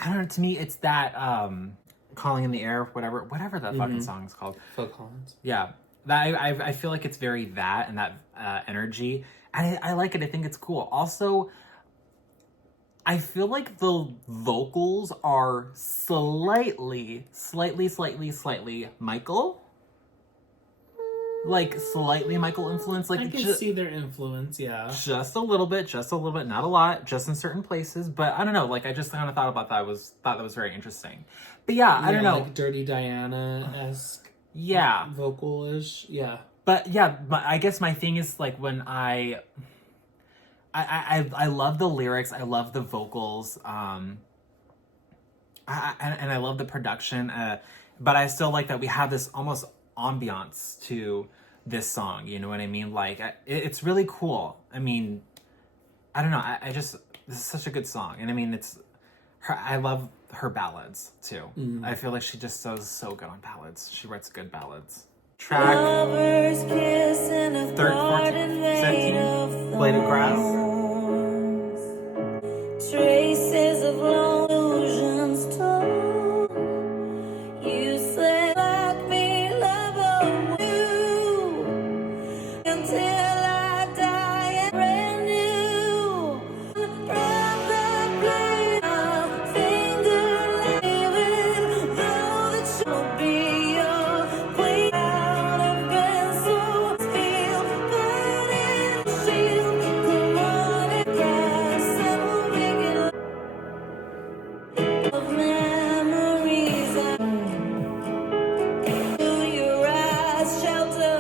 don't know, to me, it's that, Calling in the Air, whatever that fucking song is called. Phil Collins. Yeah, that I feel like it's very that and that energy. And I like it, I think it's cool. Also, I feel like the vocals are slightly Michael. Like, slightly Michael influence. Like, I can see their influence, yeah. Just a little bit, not a lot, just in certain places. But I don't know, like, I just kind of thought about that, thought that was very interesting. But yeah, I don't know. Like Dirty Diana-esque. Yeah. Vocal-ish, yeah. But yeah, I guess my thing is, like, when I love the lyrics, I love the vocals, and I love the production, but I still like that we have this almost ambiance to this song, you know what I mean? Like, it's really cool. I mean, I don't know, this is such a good song, and I mean, I love her ballads, too. I feel like she just does so good on ballads. She writes good ballads. Track 13, 17, Blade of Grass. Traces of long illusions torn. You say like me, love of you, until I die and brand new. From the blade of finger living, though the truth be your queen. Out of pencil, steel, burning shield. Come on and cast and make it of memories. To your eyes, shelter.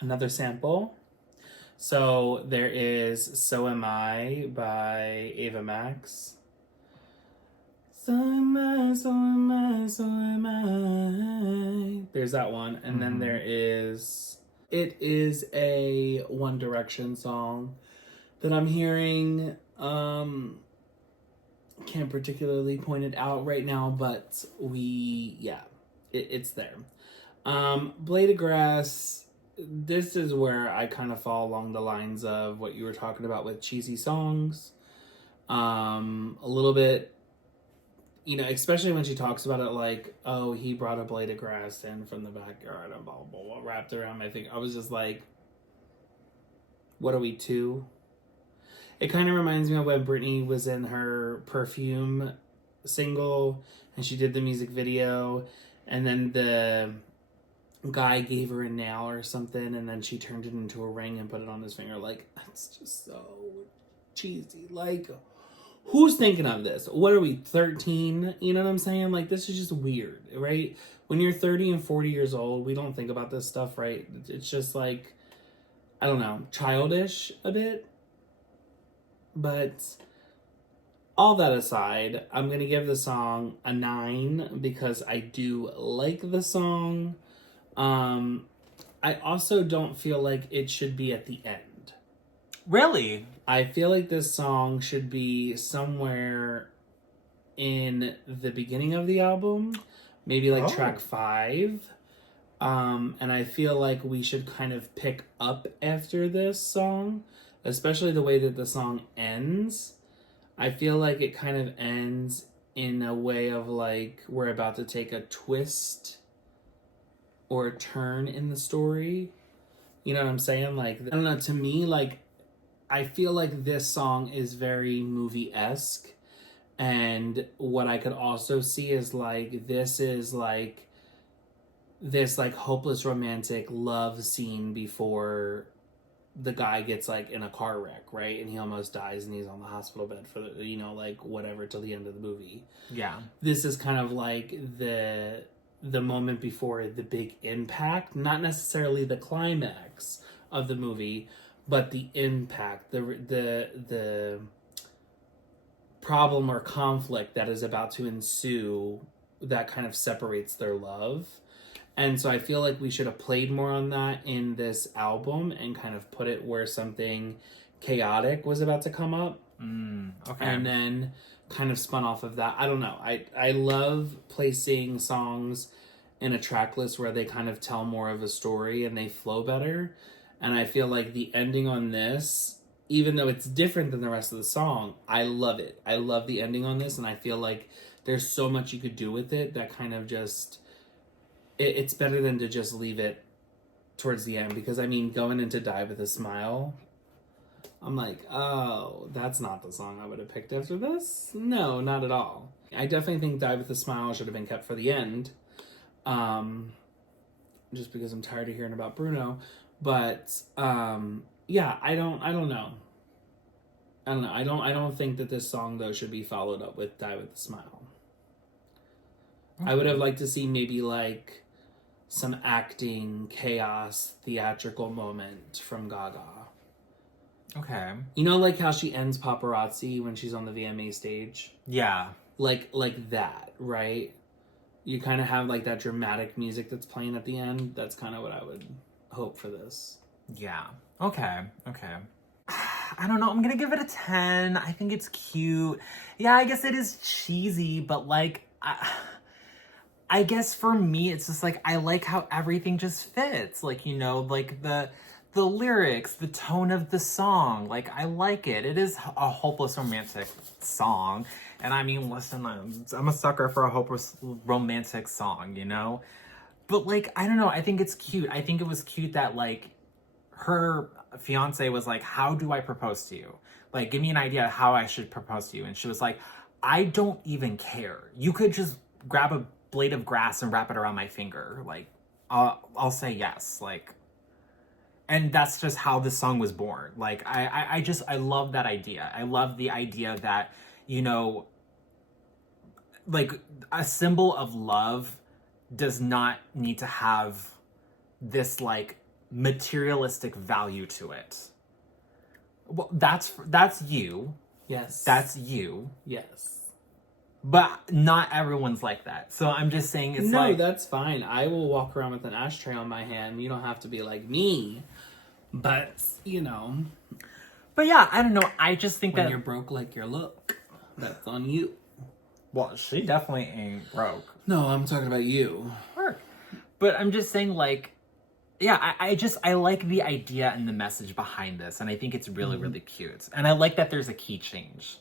another sample. So there is So Am I by Ava Max. So am I, so am I, so am I. There's that one. And then there is... It is a One Direction song that I'm hearing. Can't particularly point it out right now, but it's there. Blade of Grass, this is where I kind of fall along the lines of what you were talking about with cheesy songs. A little bit, especially when she talks about it like, oh, he brought a blade of grass in from the backyard and blah, blah, blah, wrapped around my finger. I was just like, what are we, 2? It kind of reminds me of when Britney was in her Perfume single and she did the music video, and then the guy gave her a nail or something, and then she turned it into a ring and put it on his finger. Like, it's just so cheesy. Like, who's thinking of this? What are we, 13? You know what I'm saying? Like, this is just weird, right? When you're 30 and 40 years old, we don't think about this stuff, right? It's just like, I don't know, childish a bit. But all that aside, I'm going to give the song a 9 because I do like the song. I also don't feel like it should be at the end. Really? I feel like this song should be somewhere in the beginning of the album, maybe like track 5. And I feel like we should kind of pick up after this song, especially the way that the song ends. I feel like it kind of ends in a way of like we're about to take a twist or a turn in the story. You know what I'm saying? Like, I don't know, to me, like, I feel like this song is very movie-esque. And what I could also see is like, this is like this like hopeless romantic love scene before the guy gets like in a car wreck, right? And he almost dies and he's on the hospital bed for, like whatever till the end of the movie. Yeah. This is kind of like the moment before the big impact, not necessarily the climax of the movie, but the impact, the problem or conflict that is about to ensue that kind of separates their love. And so I feel like we should have played more on that in this album and kind of put it where something chaotic was about to come up. Okay. And then kind of spun off of that. I don't know. I love placing songs in a track list where they kind of tell more of a story and they flow better. And I feel like the ending on this, even though it's different than the rest of the song, I love it. I love the ending on this, and I feel like there's so much you could do with it that kind of just... It's better than to just leave it towards the end, because, I mean, going into Die With a Smile, I'm like, oh, that's not the song I would have picked after this? No, not at all. I definitely think Die With a Smile should have been kept for the end, just because I'm tired of hearing about Bruno. But, yeah, I don't know. I don't think that this song, though, should be followed up with Die With a Smile. I would have liked to see maybe, like, some acting, chaos, theatrical moment from Gaga. Okay. You know, like how she ends Paparazzi when she's on the VMA stage? Yeah. Like that, right? You kind of have, like, that dramatic music that's playing at the end. That's kind of what I would hope for this. Yeah. Okay. I don't know. I'm gonna give it a 10. I think it's cute. Yeah, I guess it is cheesy, but, like... I guess for me, it's just like, I like how everything just fits. Like, like the lyrics, the tone of the song. Like, I like it. It is a hopeless romantic song. And I mean, listen, I'm a sucker for a hopeless romantic song, But, like, I don't know. I think it's cute. I think it was cute that, like, her fiance was like, how do I propose to you? Like, give me an idea of how I should propose to you. And she was like, I don't even care. You could just grab a blade of grass and wrap it around my finger. Like, I'll say yes. Like, and that's just how this song was born. Like, I love that idea. I love the idea that, like, a symbol of love does not need to have this, like, materialistic value to it. Well, that's you. Yes. That's you. Yes. But not everyone's like that. So I'm just saying it's no, like... No, that's fine. I will walk around with an ashtray on my hand. You don't have to be like me. But, you know. But yeah, I don't know. I just think when that... you're broke like your look, that's on you. Well, she definitely ain't broke. No, I'm talking about you. Work. But I'm just saying, like... Yeah, I like the idea and the message behind this. And I think it's really, really cute. And I like that there's a key change.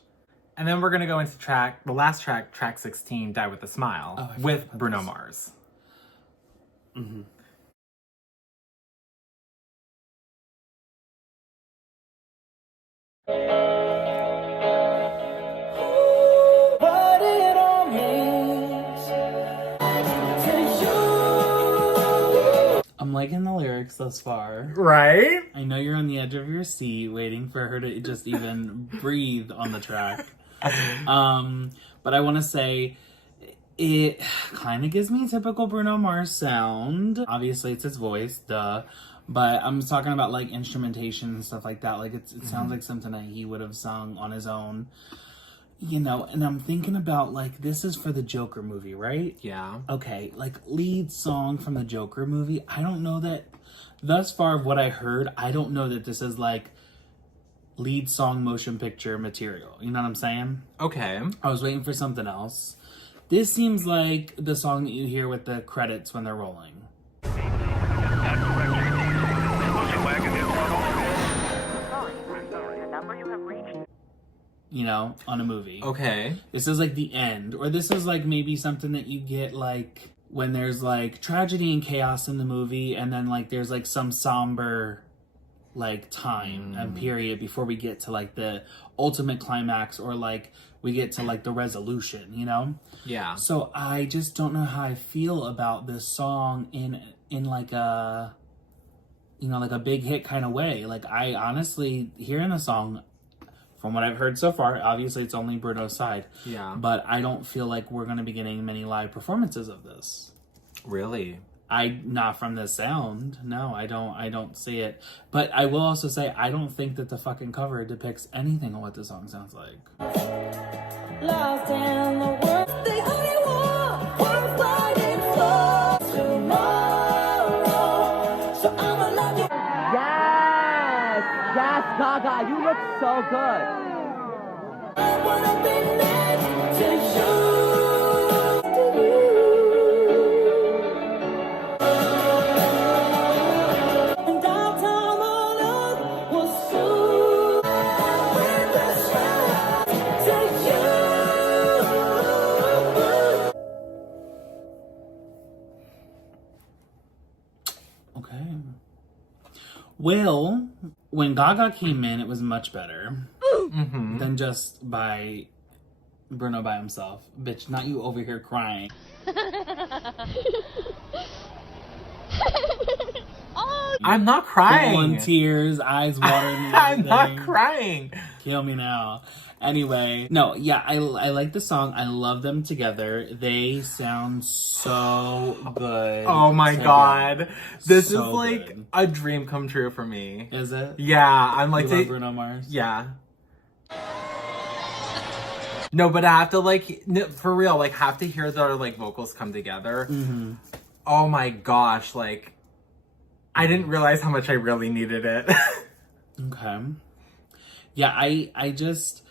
And then we're going to go into the last track, track 16, Die With a Smile, with Bruno Mars. Mm-hmm. What it all means to you. I'm liking the lyrics thus far. Right? I know you're on the edge of your seat waiting for her to just even breathe on the track. But I want to say it kind of gives me a typical Bruno Mars sound. Obviously, it's his voice, duh. But I'm talking about like instrumentation and stuff like that. Like it sounds like something that he would have sung on his own. You know, and I'm thinking about like this is for the Joker movie, right? Yeah. Okay, like lead song from the Joker movie. I don't know that. Thus far, of what I heard, I don't know that this is like lead song motion picture material. You know what I'm saying? Okay. I was waiting for something else. This seems like the song that you hear with the credits when they're rolling. You know, on a movie. Okay. This is like the end. Or this is like maybe something that you get like when there's like tragedy and chaos in the movie and then like there's like some somber like time and period before we get to like the ultimate climax or like we get to like the resolution, you know? Yeah. So I just don't know how I feel about this song in like a, you know, like a big hit kind of way. Like I honestly, hearing the song, from what I've heard so far, obviously it's only Bruno's side. Yeah. But I don't feel like we're going to be getting many live performances of this. Really? Not from the sound. No, I don't see it. But I will also say, I don't think that the fucking cover depicts anything on what the song sounds like. Lost in the world, the only war we're fighting for tomorrow. So I'ma love you. Yes, Gaga, you look so good. I wanna be next to you. And downtown on earth was soon with the smile to you. Okay. Well, when Gaga came in, it was much better than just by Bruno by himself. Bitch, not you over here crying. I'm not crying. Full in tears, eyes watering. and I'm not everything. crying. Kill me now. Anyway, no, yeah, I like the song. I love them together. They sound so good. Oh my god. This So is like good. a dream come true for me. Is it? Yeah, I'm like... You love Bruno Mars? Yeah. No, but I have to like, for real, like have to hear their like vocals come together. Mm-hmm. Oh my gosh, like, I didn't realize how much I really needed it. Okay. Yeah, I just...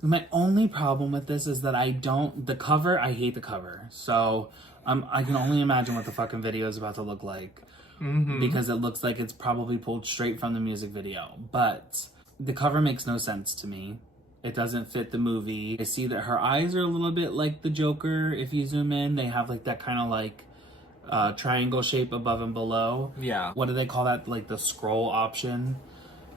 My only problem with this is that the cover, I hate the cover. So I can only imagine what the fucking video is about to look like. Because it looks like it's probably pulled straight from the music video. But the cover makes no sense to me. It doesn't fit the movie. I see that her eyes are a little bit like the Joker. If you zoom in, they have like that kind of like triangle shape above and below. Yeah. What do they call that? Like the scroll option?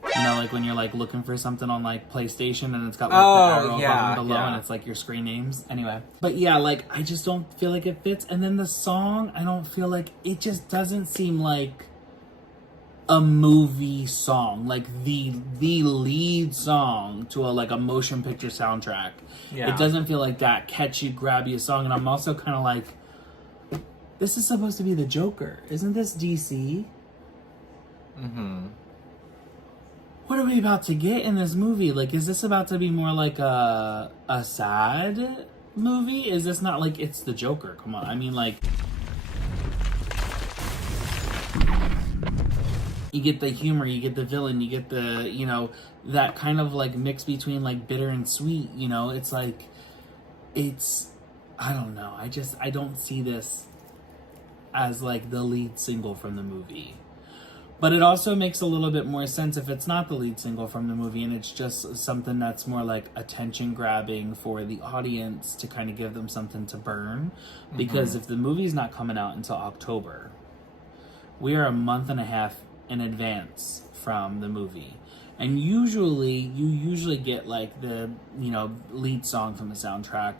You know, like when you're like looking for something on like PlayStation and it's got like the arrow above and below and it's like your screen names. Anyway. But yeah, like I just don't feel like it fits. And then the song, I don't feel like it just doesn't seem like a movie song. Like the lead song to a motion picture soundtrack. Yeah. It doesn't feel like that catchy, grabby song. And I'm also kind of like, this is supposed to be the Joker. Isn't this DC? What are we about to get in this movie? Like, is this about to be more like a sad movie? Is this not like it's the Joker? Come on. I mean, like, you get the humor, you get the villain, you get the, you know, that kind of like mix between like bitter and sweet, you know? It's like, I don't know. I don't see this as like the lead single from the movie. But it also makes a little bit more sense if it's not the lead single from the movie and it's just something that's more like attention grabbing for the audience to kind of give them something to burn. Because if the movie's not coming out until October, we are a month and a half in advance from the movie. And you usually get like the, you know, lead song from the soundtrack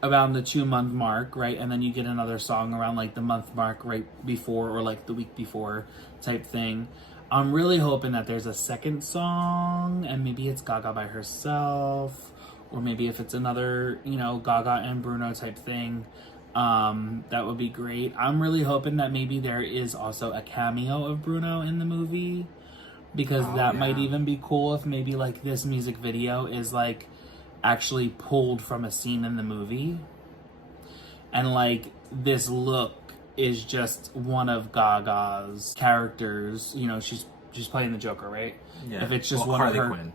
around the 2-month mark, right? And then you get another song around like the month mark right before or like the week before type thing. I'm really hoping that there's a second song and maybe it's Gaga by herself, or maybe if it's another, you know, Gaga and Bruno type thing. That would be great. I'm really hoping that maybe there is also a cameo of Bruno in the movie, because might even be cool if maybe like this music video is like actually pulled from a scene in the movie, and like this look is just one of Gaga's characters. You know, she's playing the Joker, right? Yeah. If it's just one Harley of her Quinn.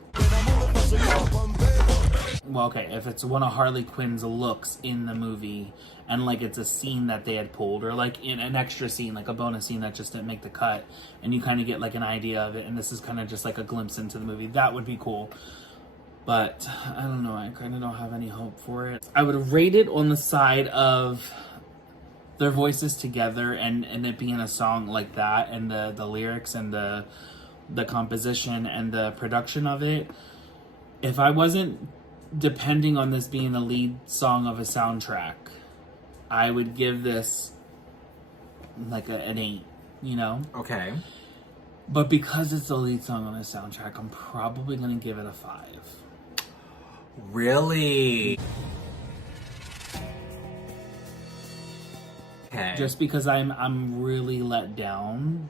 Well, okay, if it's one of Harley Quinn's looks in the movie and like it's a scene that they had pulled, or like in an extra scene, like a bonus scene that just didn't make the cut, and you kind of get like an idea of it, and this is kind of just like a glimpse into the movie, that would be cool. But I don't know, I kind of don't have any hope for it. I would rate it on the side of their voices together and it being a song like that, and the lyrics and the composition and the production of it. If I wasn't depending on this being the lead song of a soundtrack, I would give this like an 8, you know? Okay. But because it's the lead song on the soundtrack, I'm probably going to give it a 5. Really? Okay. Just because I'm really let down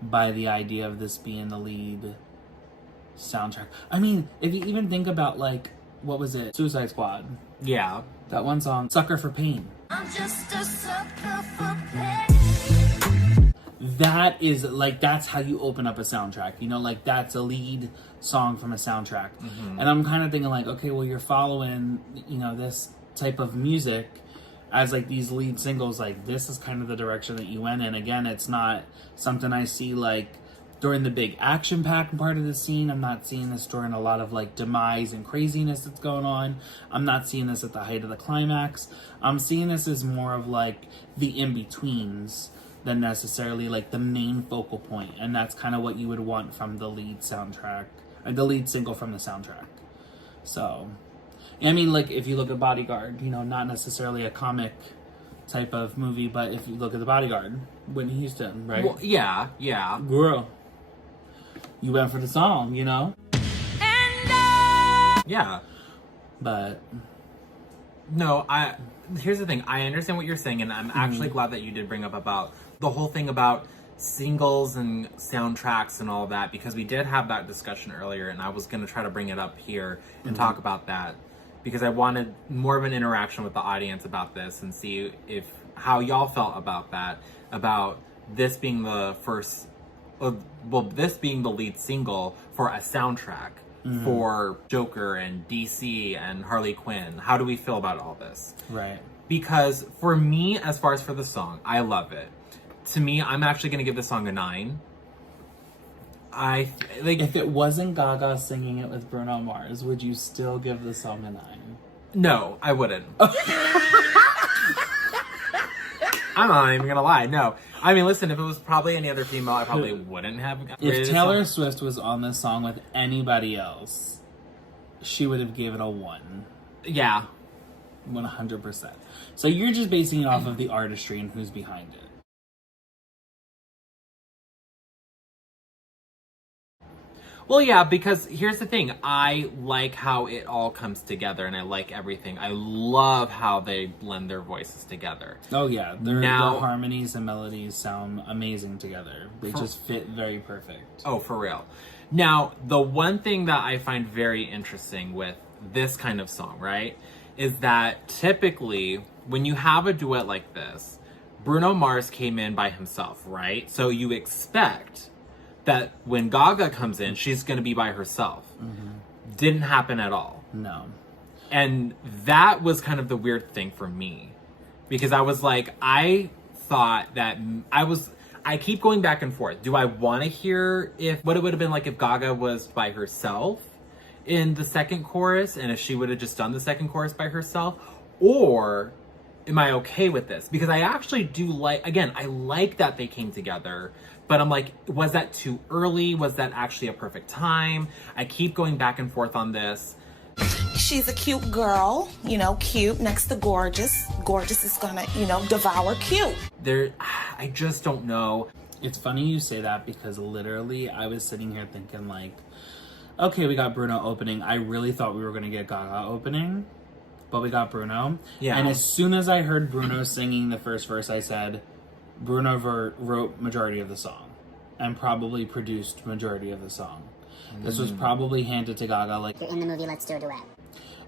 by the idea of this being the lead soundtrack. I mean, if you even think about like, what was it? Suicide Squad. Yeah. That one song, Sucker for Pain. I'm just a sucker for pain. That is like, that's how you open up a soundtrack, you know, like that's a lead song from a soundtrack. And I'm kind of thinking like, okay, well, you're following, you know, this type of music as like these lead singles, like this is kind of the direction that you went in. Again, it's not something I see like during the big action pack part of the scene. I'm not seeing this during a lot of like demise and craziness that's going on. I'm not seeing this at the height of the climax. I'm seeing this as more of like the in-betweens than necessarily like the main focal point. And that's kind of what you would want from the lead soundtrack, or the lead single from the soundtrack. So, I mean, like if you look at Bodyguard, you know, not necessarily a comic type of movie, but if you look at The Bodyguard, Whitney Houston, right? Well, yeah. Girl, you went for the song, you know? Yeah. But no, here's the thing. I understand what you're saying, and I'm actually glad that you did bring up about the whole thing about singles and soundtracks and all that, because we did have that discussion earlier, and I was going to try to bring it up here and talk about that, because I wanted more of an interaction with the audience about this and see how y'all felt about that, about this being the first, this being the lead single for a soundtrack for Joker and DC and Harley Quinn. How do we feel about all this? right. Because for me, as far as for the song, I love it. To me, I'm actually going to give this song a 9. If it wasn't Gaga singing it with Bruno Mars, would you still give the song a 9? No, I wouldn't. I'm not even gonna lie. No, I mean, listen. If it was probably any other female, I probably wouldn't have. If Taylor Swift was on this song with anybody else, she would have given it a 1. Yeah, 100%. So you're just basing it off of the artistry and who's behind it. Well, yeah, because here's the thing. I like how it all comes together, and I like everything. I love how they blend their voices together. Oh, yeah. Their harmonies and melodies sound amazing together. They just fit very perfect. Oh, for real. Now, the one thing that I find very interesting with this kind of song, right, is that typically when you have a duet like this, Bruno Mars came in by himself, right? So you expect that when Gaga comes in, she's going to be by herself. Didn't happen at all. No. And that was kind of the weird thing for me. Because I was like, I thought that I keep going back and forth. Do I want to hear what it would have been like if Gaga was by herself in the second chorus, and if she would have just done the second chorus by herself? Or am I okay with this? Because I actually do I like that they came together. But I'm like, was that too early? Was that actually a perfect time? I keep going back and forth on this. She's a cute girl, cute next to gorgeous. Gorgeous is gonna, devour cute. I just don't know. It's funny you say that because literally I was sitting here thinking like, okay, we got Bruno opening. I really thought we were gonna get Gaga opening, but we got Bruno. Yeah. And as soon as I heard Bruno singing the first verse, I said, Bruno wrote majority of the song and probably produced majority of the song. This was probably handed to Gaga like, you're in the movie, let's do a duet.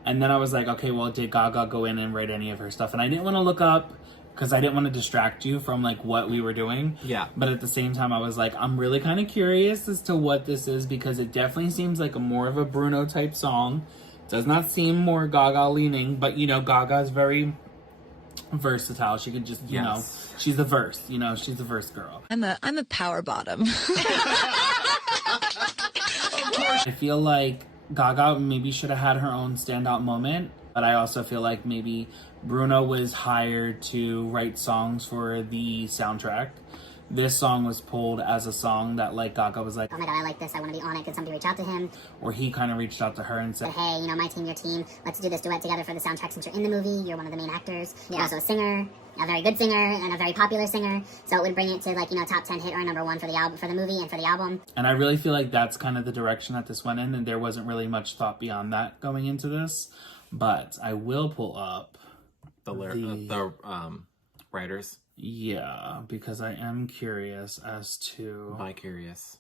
And then I was like, okay, well, did Gaga go in and write any of her stuff? And I didn't want to look up because I didn't want to distract you from like what we were doing. Yeah. But at the same time, I was like, I'm really kind of curious as to what this is because it definitely seems like more of a Bruno type song. Does not seem more Gaga leaning, but Gaga is very versatile. She could just, you know, she's the verse, she's the verse girl. I'm a power bottom. I feel like Gaga maybe should have had her own standout moment, but I also feel like maybe Bruno was hired to write songs for the soundtrack. This song was pulled as a song that like Gaga was like, oh my god, I like this, I want to be on it, could somebody reach out to him? Or he kind of reached out to her and said, hey, my team, your team, let's do this duet together for the soundtrack since you're in the movie, you're one of the main actors, you're also a singer, a very good singer, and a very popular singer, so it would bring it to like, top 10 hit or number 1 for the album, for the movie and for the album. And I really feel like that's kind of the direction that this went in, and there wasn't really much thought beyond that going into this, but I will pull up the writers. Yeah, because I am curious as to... Bi-curious.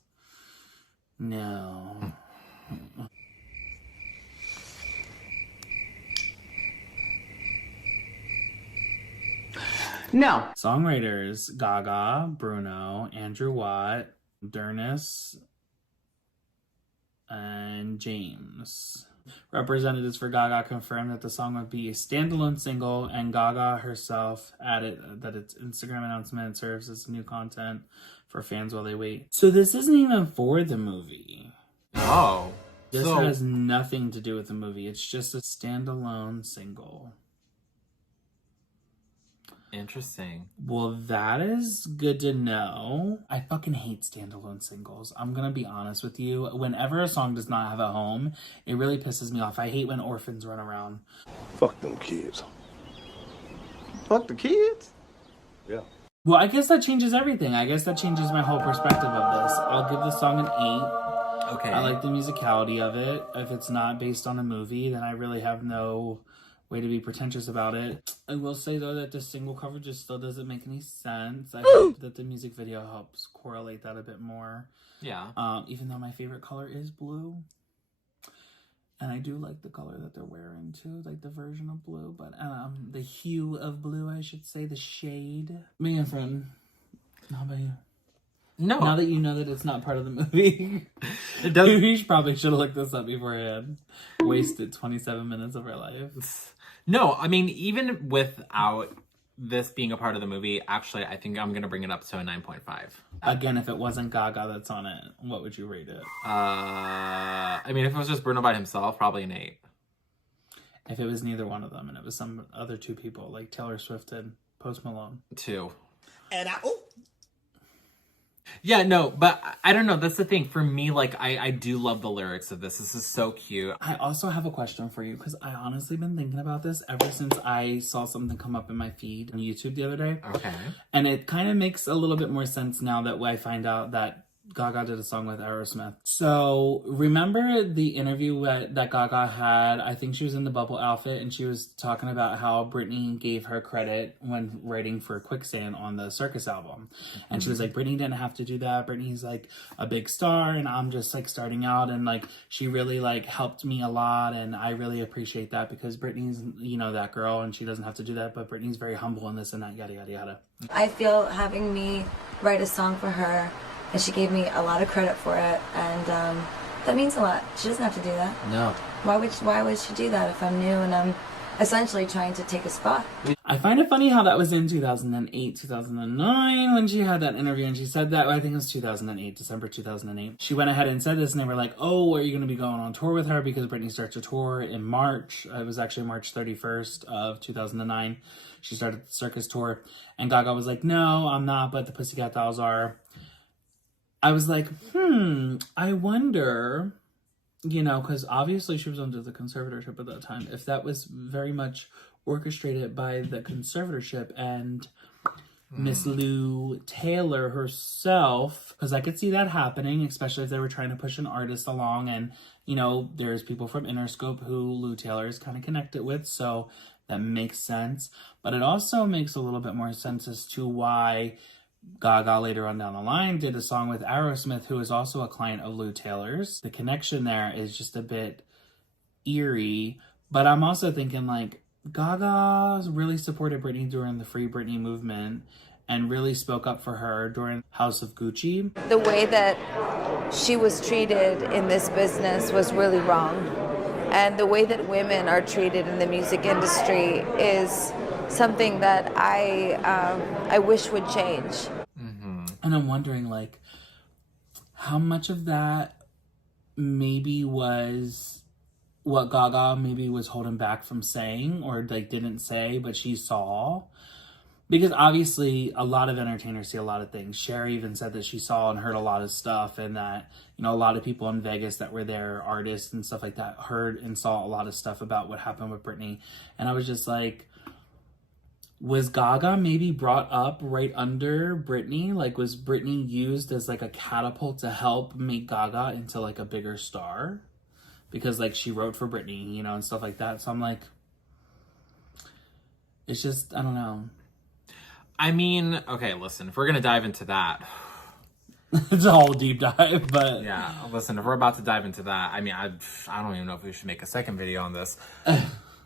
No. No. Songwriters, Gaga, Bruno, Andrew Watt, Dernis, and James. Representatives for Gaga confirmed that the song would be a standalone single, and Gaga herself added that its Instagram announcement serves as new content for fans while they wait. So this isn't even for the movie. Oh. This has nothing to do with the movie. It's just a standalone single. Interesting. Well, that is good to know. I fucking hate standalone singles. I'm gonna be honest with you. Whenever a song does not have a home, it really pisses me off. I hate when orphans run around. Fuck them kids. Fuck the kids? Yeah. Well, I guess that changes everything. I guess that changes my whole perspective of this. I'll give the song an 8. Okay. I like the musicality of it. If it's not based on a movie, then I really have no way to be pretentious about it. I will say though that the single cover just still doesn't make any sense. I hope that the music video helps correlate that a bit more. Yeah. Even though my favorite color is blue. And I do like the color that they're wearing too, like the version of blue, but the hue of blue, I should say, the shade. Me and friend, how about you? No. Now that you know that it's not part of the movie, it does. You probably should have looked this up beforehand. Wasted 27 minutes of our life. No, I mean, even without this being a part of the movie, actually, I think I'm going to bring it up to a 9.5. Again, if it wasn't Gaga that's on it, what would you rate it? I mean, if it was just Bruno by himself, probably an 8. If it was neither one of them and it was some other 2 people, like Taylor Swift and Post Malone. 2. And Yeah, no, but I don't know. That's the thing. For me, like, I do love the lyrics of this. This is so cute. I also have a question for you because I honestly been thinking about this ever since I saw something come up in my feed on YouTube the other day. Okay. And it kind of makes a little bit more sense now that I find out that Gaga did a song with Aerosmith. So remember the interview that Gaga had? I think she was in the bubble outfit and she was talking about how Britney gave her credit when writing for Quicksand on the Circus album. And she was like, Britney didn't have to do that. Britney's like a big star and I'm just like starting out, and like she really like helped me a lot, and I really appreciate that because Britney's, you know, that girl and she doesn't have to do that, but Britney's very humble in this and that, yada yada yada. I feel having me write a song for her, and she gave me a lot of credit for it, and that means a lot. She doesn't have to do that. No. Why would she do that if I'm new and I'm essentially trying to take a spot? I find it funny how that was in 2008, 2009 when she had that interview and she said that. I think it was 2008, December 2008. She went ahead and said this and they were like, oh, are you going to be going on tour with her? Because Britney starts a tour in March. It was actually March 31st of 2009. She started the Circus tour. And Gaga was like, no, I'm not, but the Pussycat Dolls are. I was like, I wonder, you know, because obviously she was under the conservatorship at that time, if that was very much orchestrated by the conservatorship and Miss Lou Taylor herself, because I could see that happening, especially if they were trying to push an artist along. And, you know, there's people from Interscope who Lou Taylor is kind of connected with, so that makes sense. But it also makes a little bit more sense as to why Gaga later on down the line did a song with Aerosmith, who is also a client of Lou Taylor's. The connection there is just a bit eerie, but I'm also thinking like Gaga really supported Britney during the Free Britney movement and really spoke up for her during House of Gucci. The way that she was treated in this business was really wrong. And the way that women are treated in the music industry is something that I wish would change. And I'm wondering, like, how much of that maybe was what Gaga maybe was holding back from saying, or like didn't say, but she saw. Because obviously a lot of entertainers see a lot of things. Cher even said that she saw and heard a lot of stuff, and that, you know, a lot of people in Vegas that were there, artists and stuff like that, heard and saw a lot of stuff about what happened with Britney. And I was just like, was Gaga maybe brought up right under Britney? Like, was Britney used as like a catapult to help make Gaga into like a bigger star? Because like she wrote for Britney, you know, and stuff like that. So I'm like, it's just, I don't know. I mean, okay, listen, if we're going to dive into that. It's a whole deep dive, but. Yeah, listen, if we're about to dive into that, I mean, I don't even know if we should make a second video on this.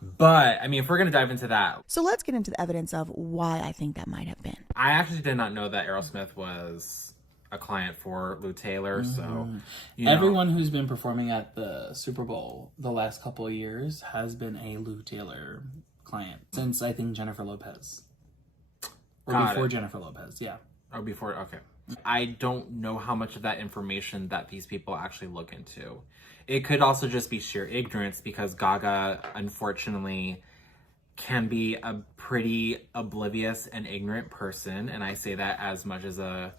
But, I mean, if we're going to dive into that. So let's get into the evidence of why I think that might have been. I actually did not know that Aerosmith was a client for Lou Taylor, so. You know. Everyone who's been performing at the Super Bowl the last couple of years has been a Lou Taylor client. Since, I think, Jennifer Lopez. Or before Jennifer Lopez, yeah. Oh, before, okay. I don't know how much of that information that these people actually look into. It could also just be sheer ignorance, because Gaga, unfortunately, can be a pretty oblivious and ignorant person. And I say that as much as a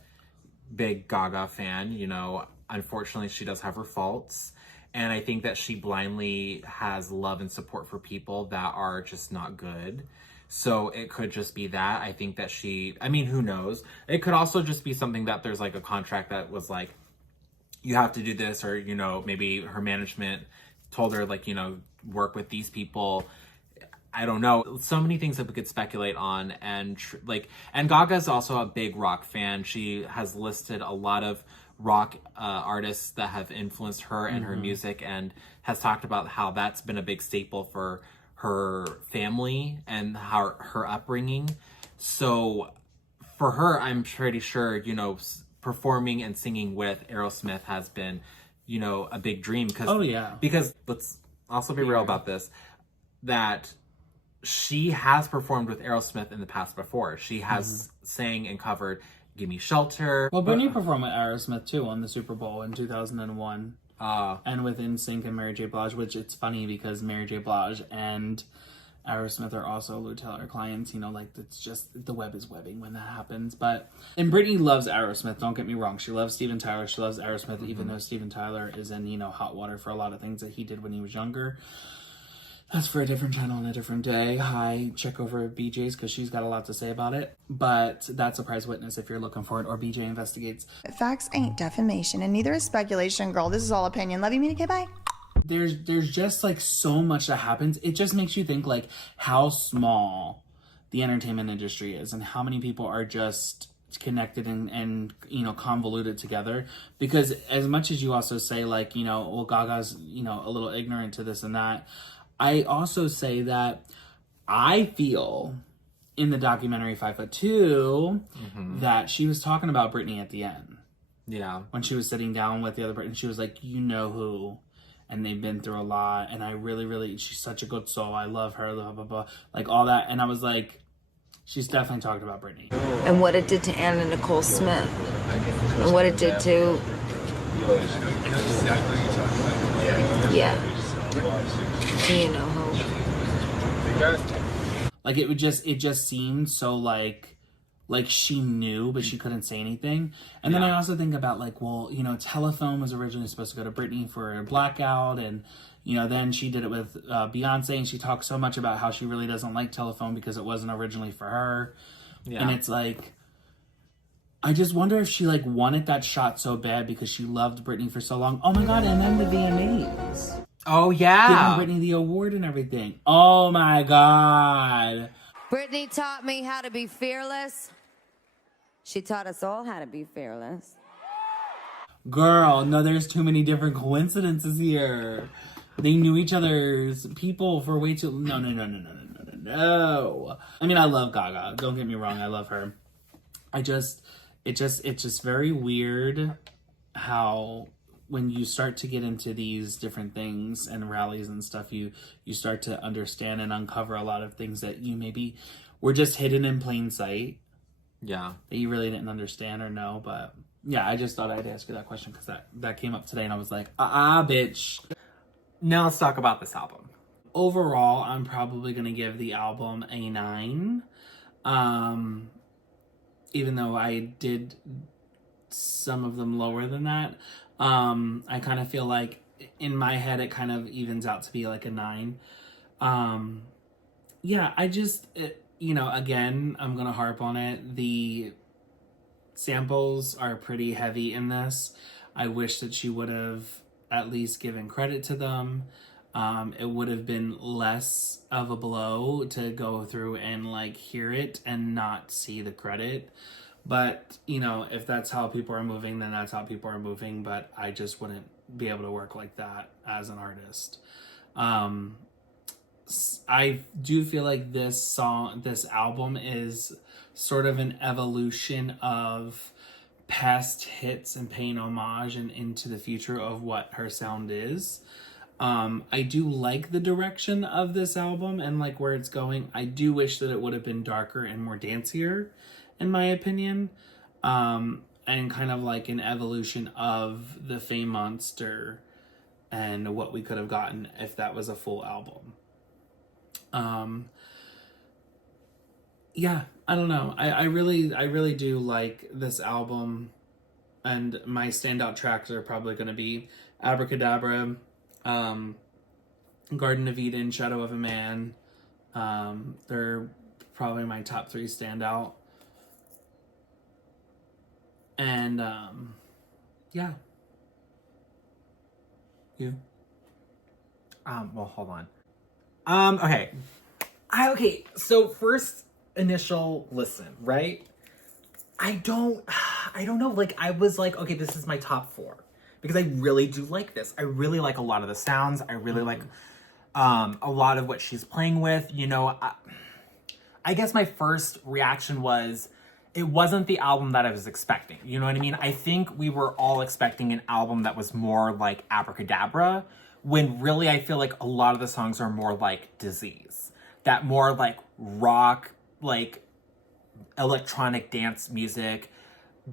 big Gaga fan. You know, unfortunately, she does have her faults. And I think that she blindly has love and support for people that are just not good. So it could just be that. I think that I mean, who knows? It could also just be something that there's like a contract that was like, you have to do this, or, you know, maybe her management told her, like, you know, work with these people. I don't know. So many things that we could speculate on. And and Gaga's also a big rock fan. She has listed a lot of rock artists that have influenced her and her music, and has talked about how that's been a big staple for her family and her upbringing. So for her, I'm pretty sure, you know, performing and singing with Aerosmith has been, you know, a big dream. Because let's also be real about this, that she has performed with Aerosmith in the past before. She has sang and covered Give Me Shelter. Well, Britney performed with Aerosmith too on the Super Bowl in 2001. And with NSYNC and Mary J. Blige, which it's funny because Mary J. Blige and Aerosmith are also Lou Taylor clients, you know, like it's just, the web is webbing when that happens. And Britney loves Aerosmith, don't get me wrong. She loves Steven Tyler, she loves Aerosmith, even though Steven Tyler is in, you know, hot water for a lot of things that he did when he was younger. That's for a different channel on a different day. Hi, check over at BJ's because she's got a lot to say about it. But that's Surprise Witness if you're looking for it, or BJ Investigates. Facts ain't defamation, and neither is speculation, girl. This is all opinion. Love you, mean okay, bye. There's just like so much that happens. It just makes you think like how small the entertainment industry is and how many people are just connected and you know, convoluted together. Because as much as you also say like, you know, well, Gaga's, you know, a little ignorant to this and that, I also say that I feel in the documentary 5'2" that she was talking about Britney at the end. Yeah. When she was sitting down with the other Britney, she was like, you know who, and they've been through a lot, and I really, she's such a good soul. I love her, blah, blah, blah, like all that. And I was like, she's definitely talking about Britney. And what it did to Anna Nicole Smith. And what it did to... Yeah. You know who. Like it just seemed so like she knew, but she couldn't say anything. And then I also think about like, well, you know, Telephone was originally supposed to go to Britney for a blackout, and you know, then she did it with Beyonce, and she talked so much about how she really doesn't like Telephone because it wasn't originally for her. Yeah. And it's like, I just wonder if she like wanted that shot so bad because she loved Britney for so long. Oh my God, and then the VMAs. Oh yeah. Giving Britney the award and everything. Oh my God. Britney taught me how to be fearless. She taught us all how to be fearless. Girl, no, there's too many different coincidences here. They knew each other's people for way too... No. I mean, I love Gaga. Don't get me wrong. I love her. It's just very weird how when you start to get into these different things and rallies and stuff, you start to understand and uncover a lot of things that you maybe were just hidden in plain sight. Yeah. That you really didn't understand or know. But yeah, I just thought I'd ask you that question because that came up today and I was like, bitch. Now let's talk about this album. Overall, I'm probably going to give the album a 9. Even though I did some of them lower than that. I kind of feel like in my head, it kind of evens out to be like a 9. Yeah, you know, again, I'm going to harp on it. The samples are pretty heavy in this. I wish that she would have at least given credit to them. It would have been less of a blow to go through and like hear it and not see the credit. But, you know, if that's how people are moving, then that's how people are moving. But I just wouldn't be able to work like that as an artist. I do feel like this album is sort of an evolution of past hits and paying homage and into the future of what her sound is. I do like the direction of this album and like where it's going. I do wish that it would have been darker and more dancier, in my opinion. And kind of like an evolution of the Fame Monster and what we could have gotten if that was a full album. Yeah, I don't know. I really do like this album, and my standout tracks are probably going to be Abracadabra, Garden of Eden, Shadow of a Man. They're probably my top 3 standout. And, yeah. You? Well, hold on. Okay. So first initial listen, right? I don't know. Like, I was like, okay, this is my top 4 because I really do like this. I really like a lot of the sounds. I really like, a lot of what she's playing with, you know. I guess my first reaction was, it wasn't the album that I was expecting. You know what I mean? I think we were all expecting an album that was more like Abracadabra, when really I feel like a lot of the songs are more like Disease. That more like rock, like electronic dance music,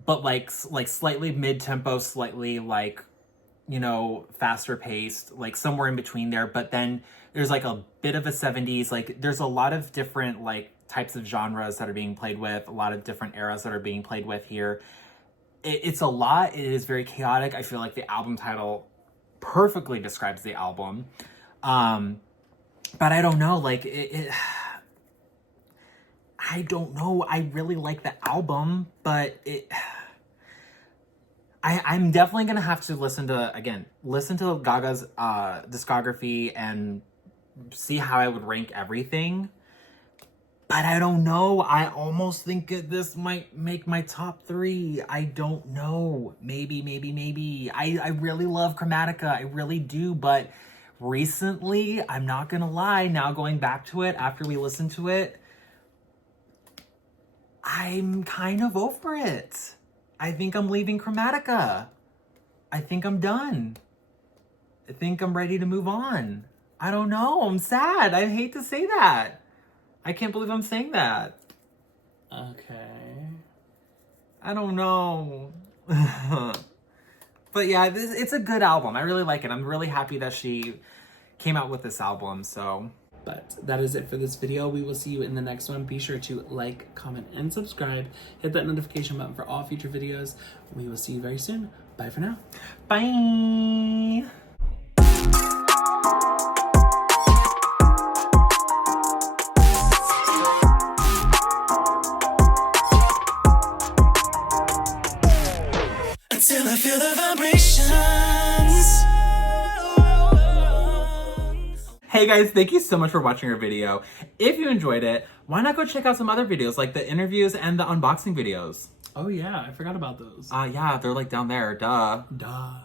but like slightly mid-tempo, slightly like, you know, faster paced, like somewhere in between there. But then there's like a bit of a 70s, like there's a lot of different like types of genres that are being played with, a lot of different eras that are being played with here. It's a lot. It is very chaotic. I feel like the album title perfectly describes the album. But I don't know, like, I don't know. I really like the album, but I'm definitely gonna have to listen to Gaga's discography and see how I would rank everything. But I don't know. I almost think this might make my top 3. I don't know. Maybe. I really love Chromatica. I really do, but recently, I'm not gonna lie, now going back to it after we listened to it, I'm kind of over it. I think I'm leaving Chromatica. I think I'm done. I think I'm ready to move on. I don't know. I'm sad. I hate to say that. I can't believe I'm saying that. Okay. I don't know. But yeah, it's a good album. I really like it. I'm really happy that she came out with this album, so. But that is it for this video. We will see you in the next one. Be sure to like, comment, and subscribe. Hit that notification button for all future videos. We will see you very soon. Bye for now. Bye. Until I feel the vibrations. Hey guys, thank you so much for watching our video. If you enjoyed it, why not go check out some other videos like the interviews and the unboxing videos? Oh yeah, I forgot about those. Yeah, they're like down there, duh. Duh.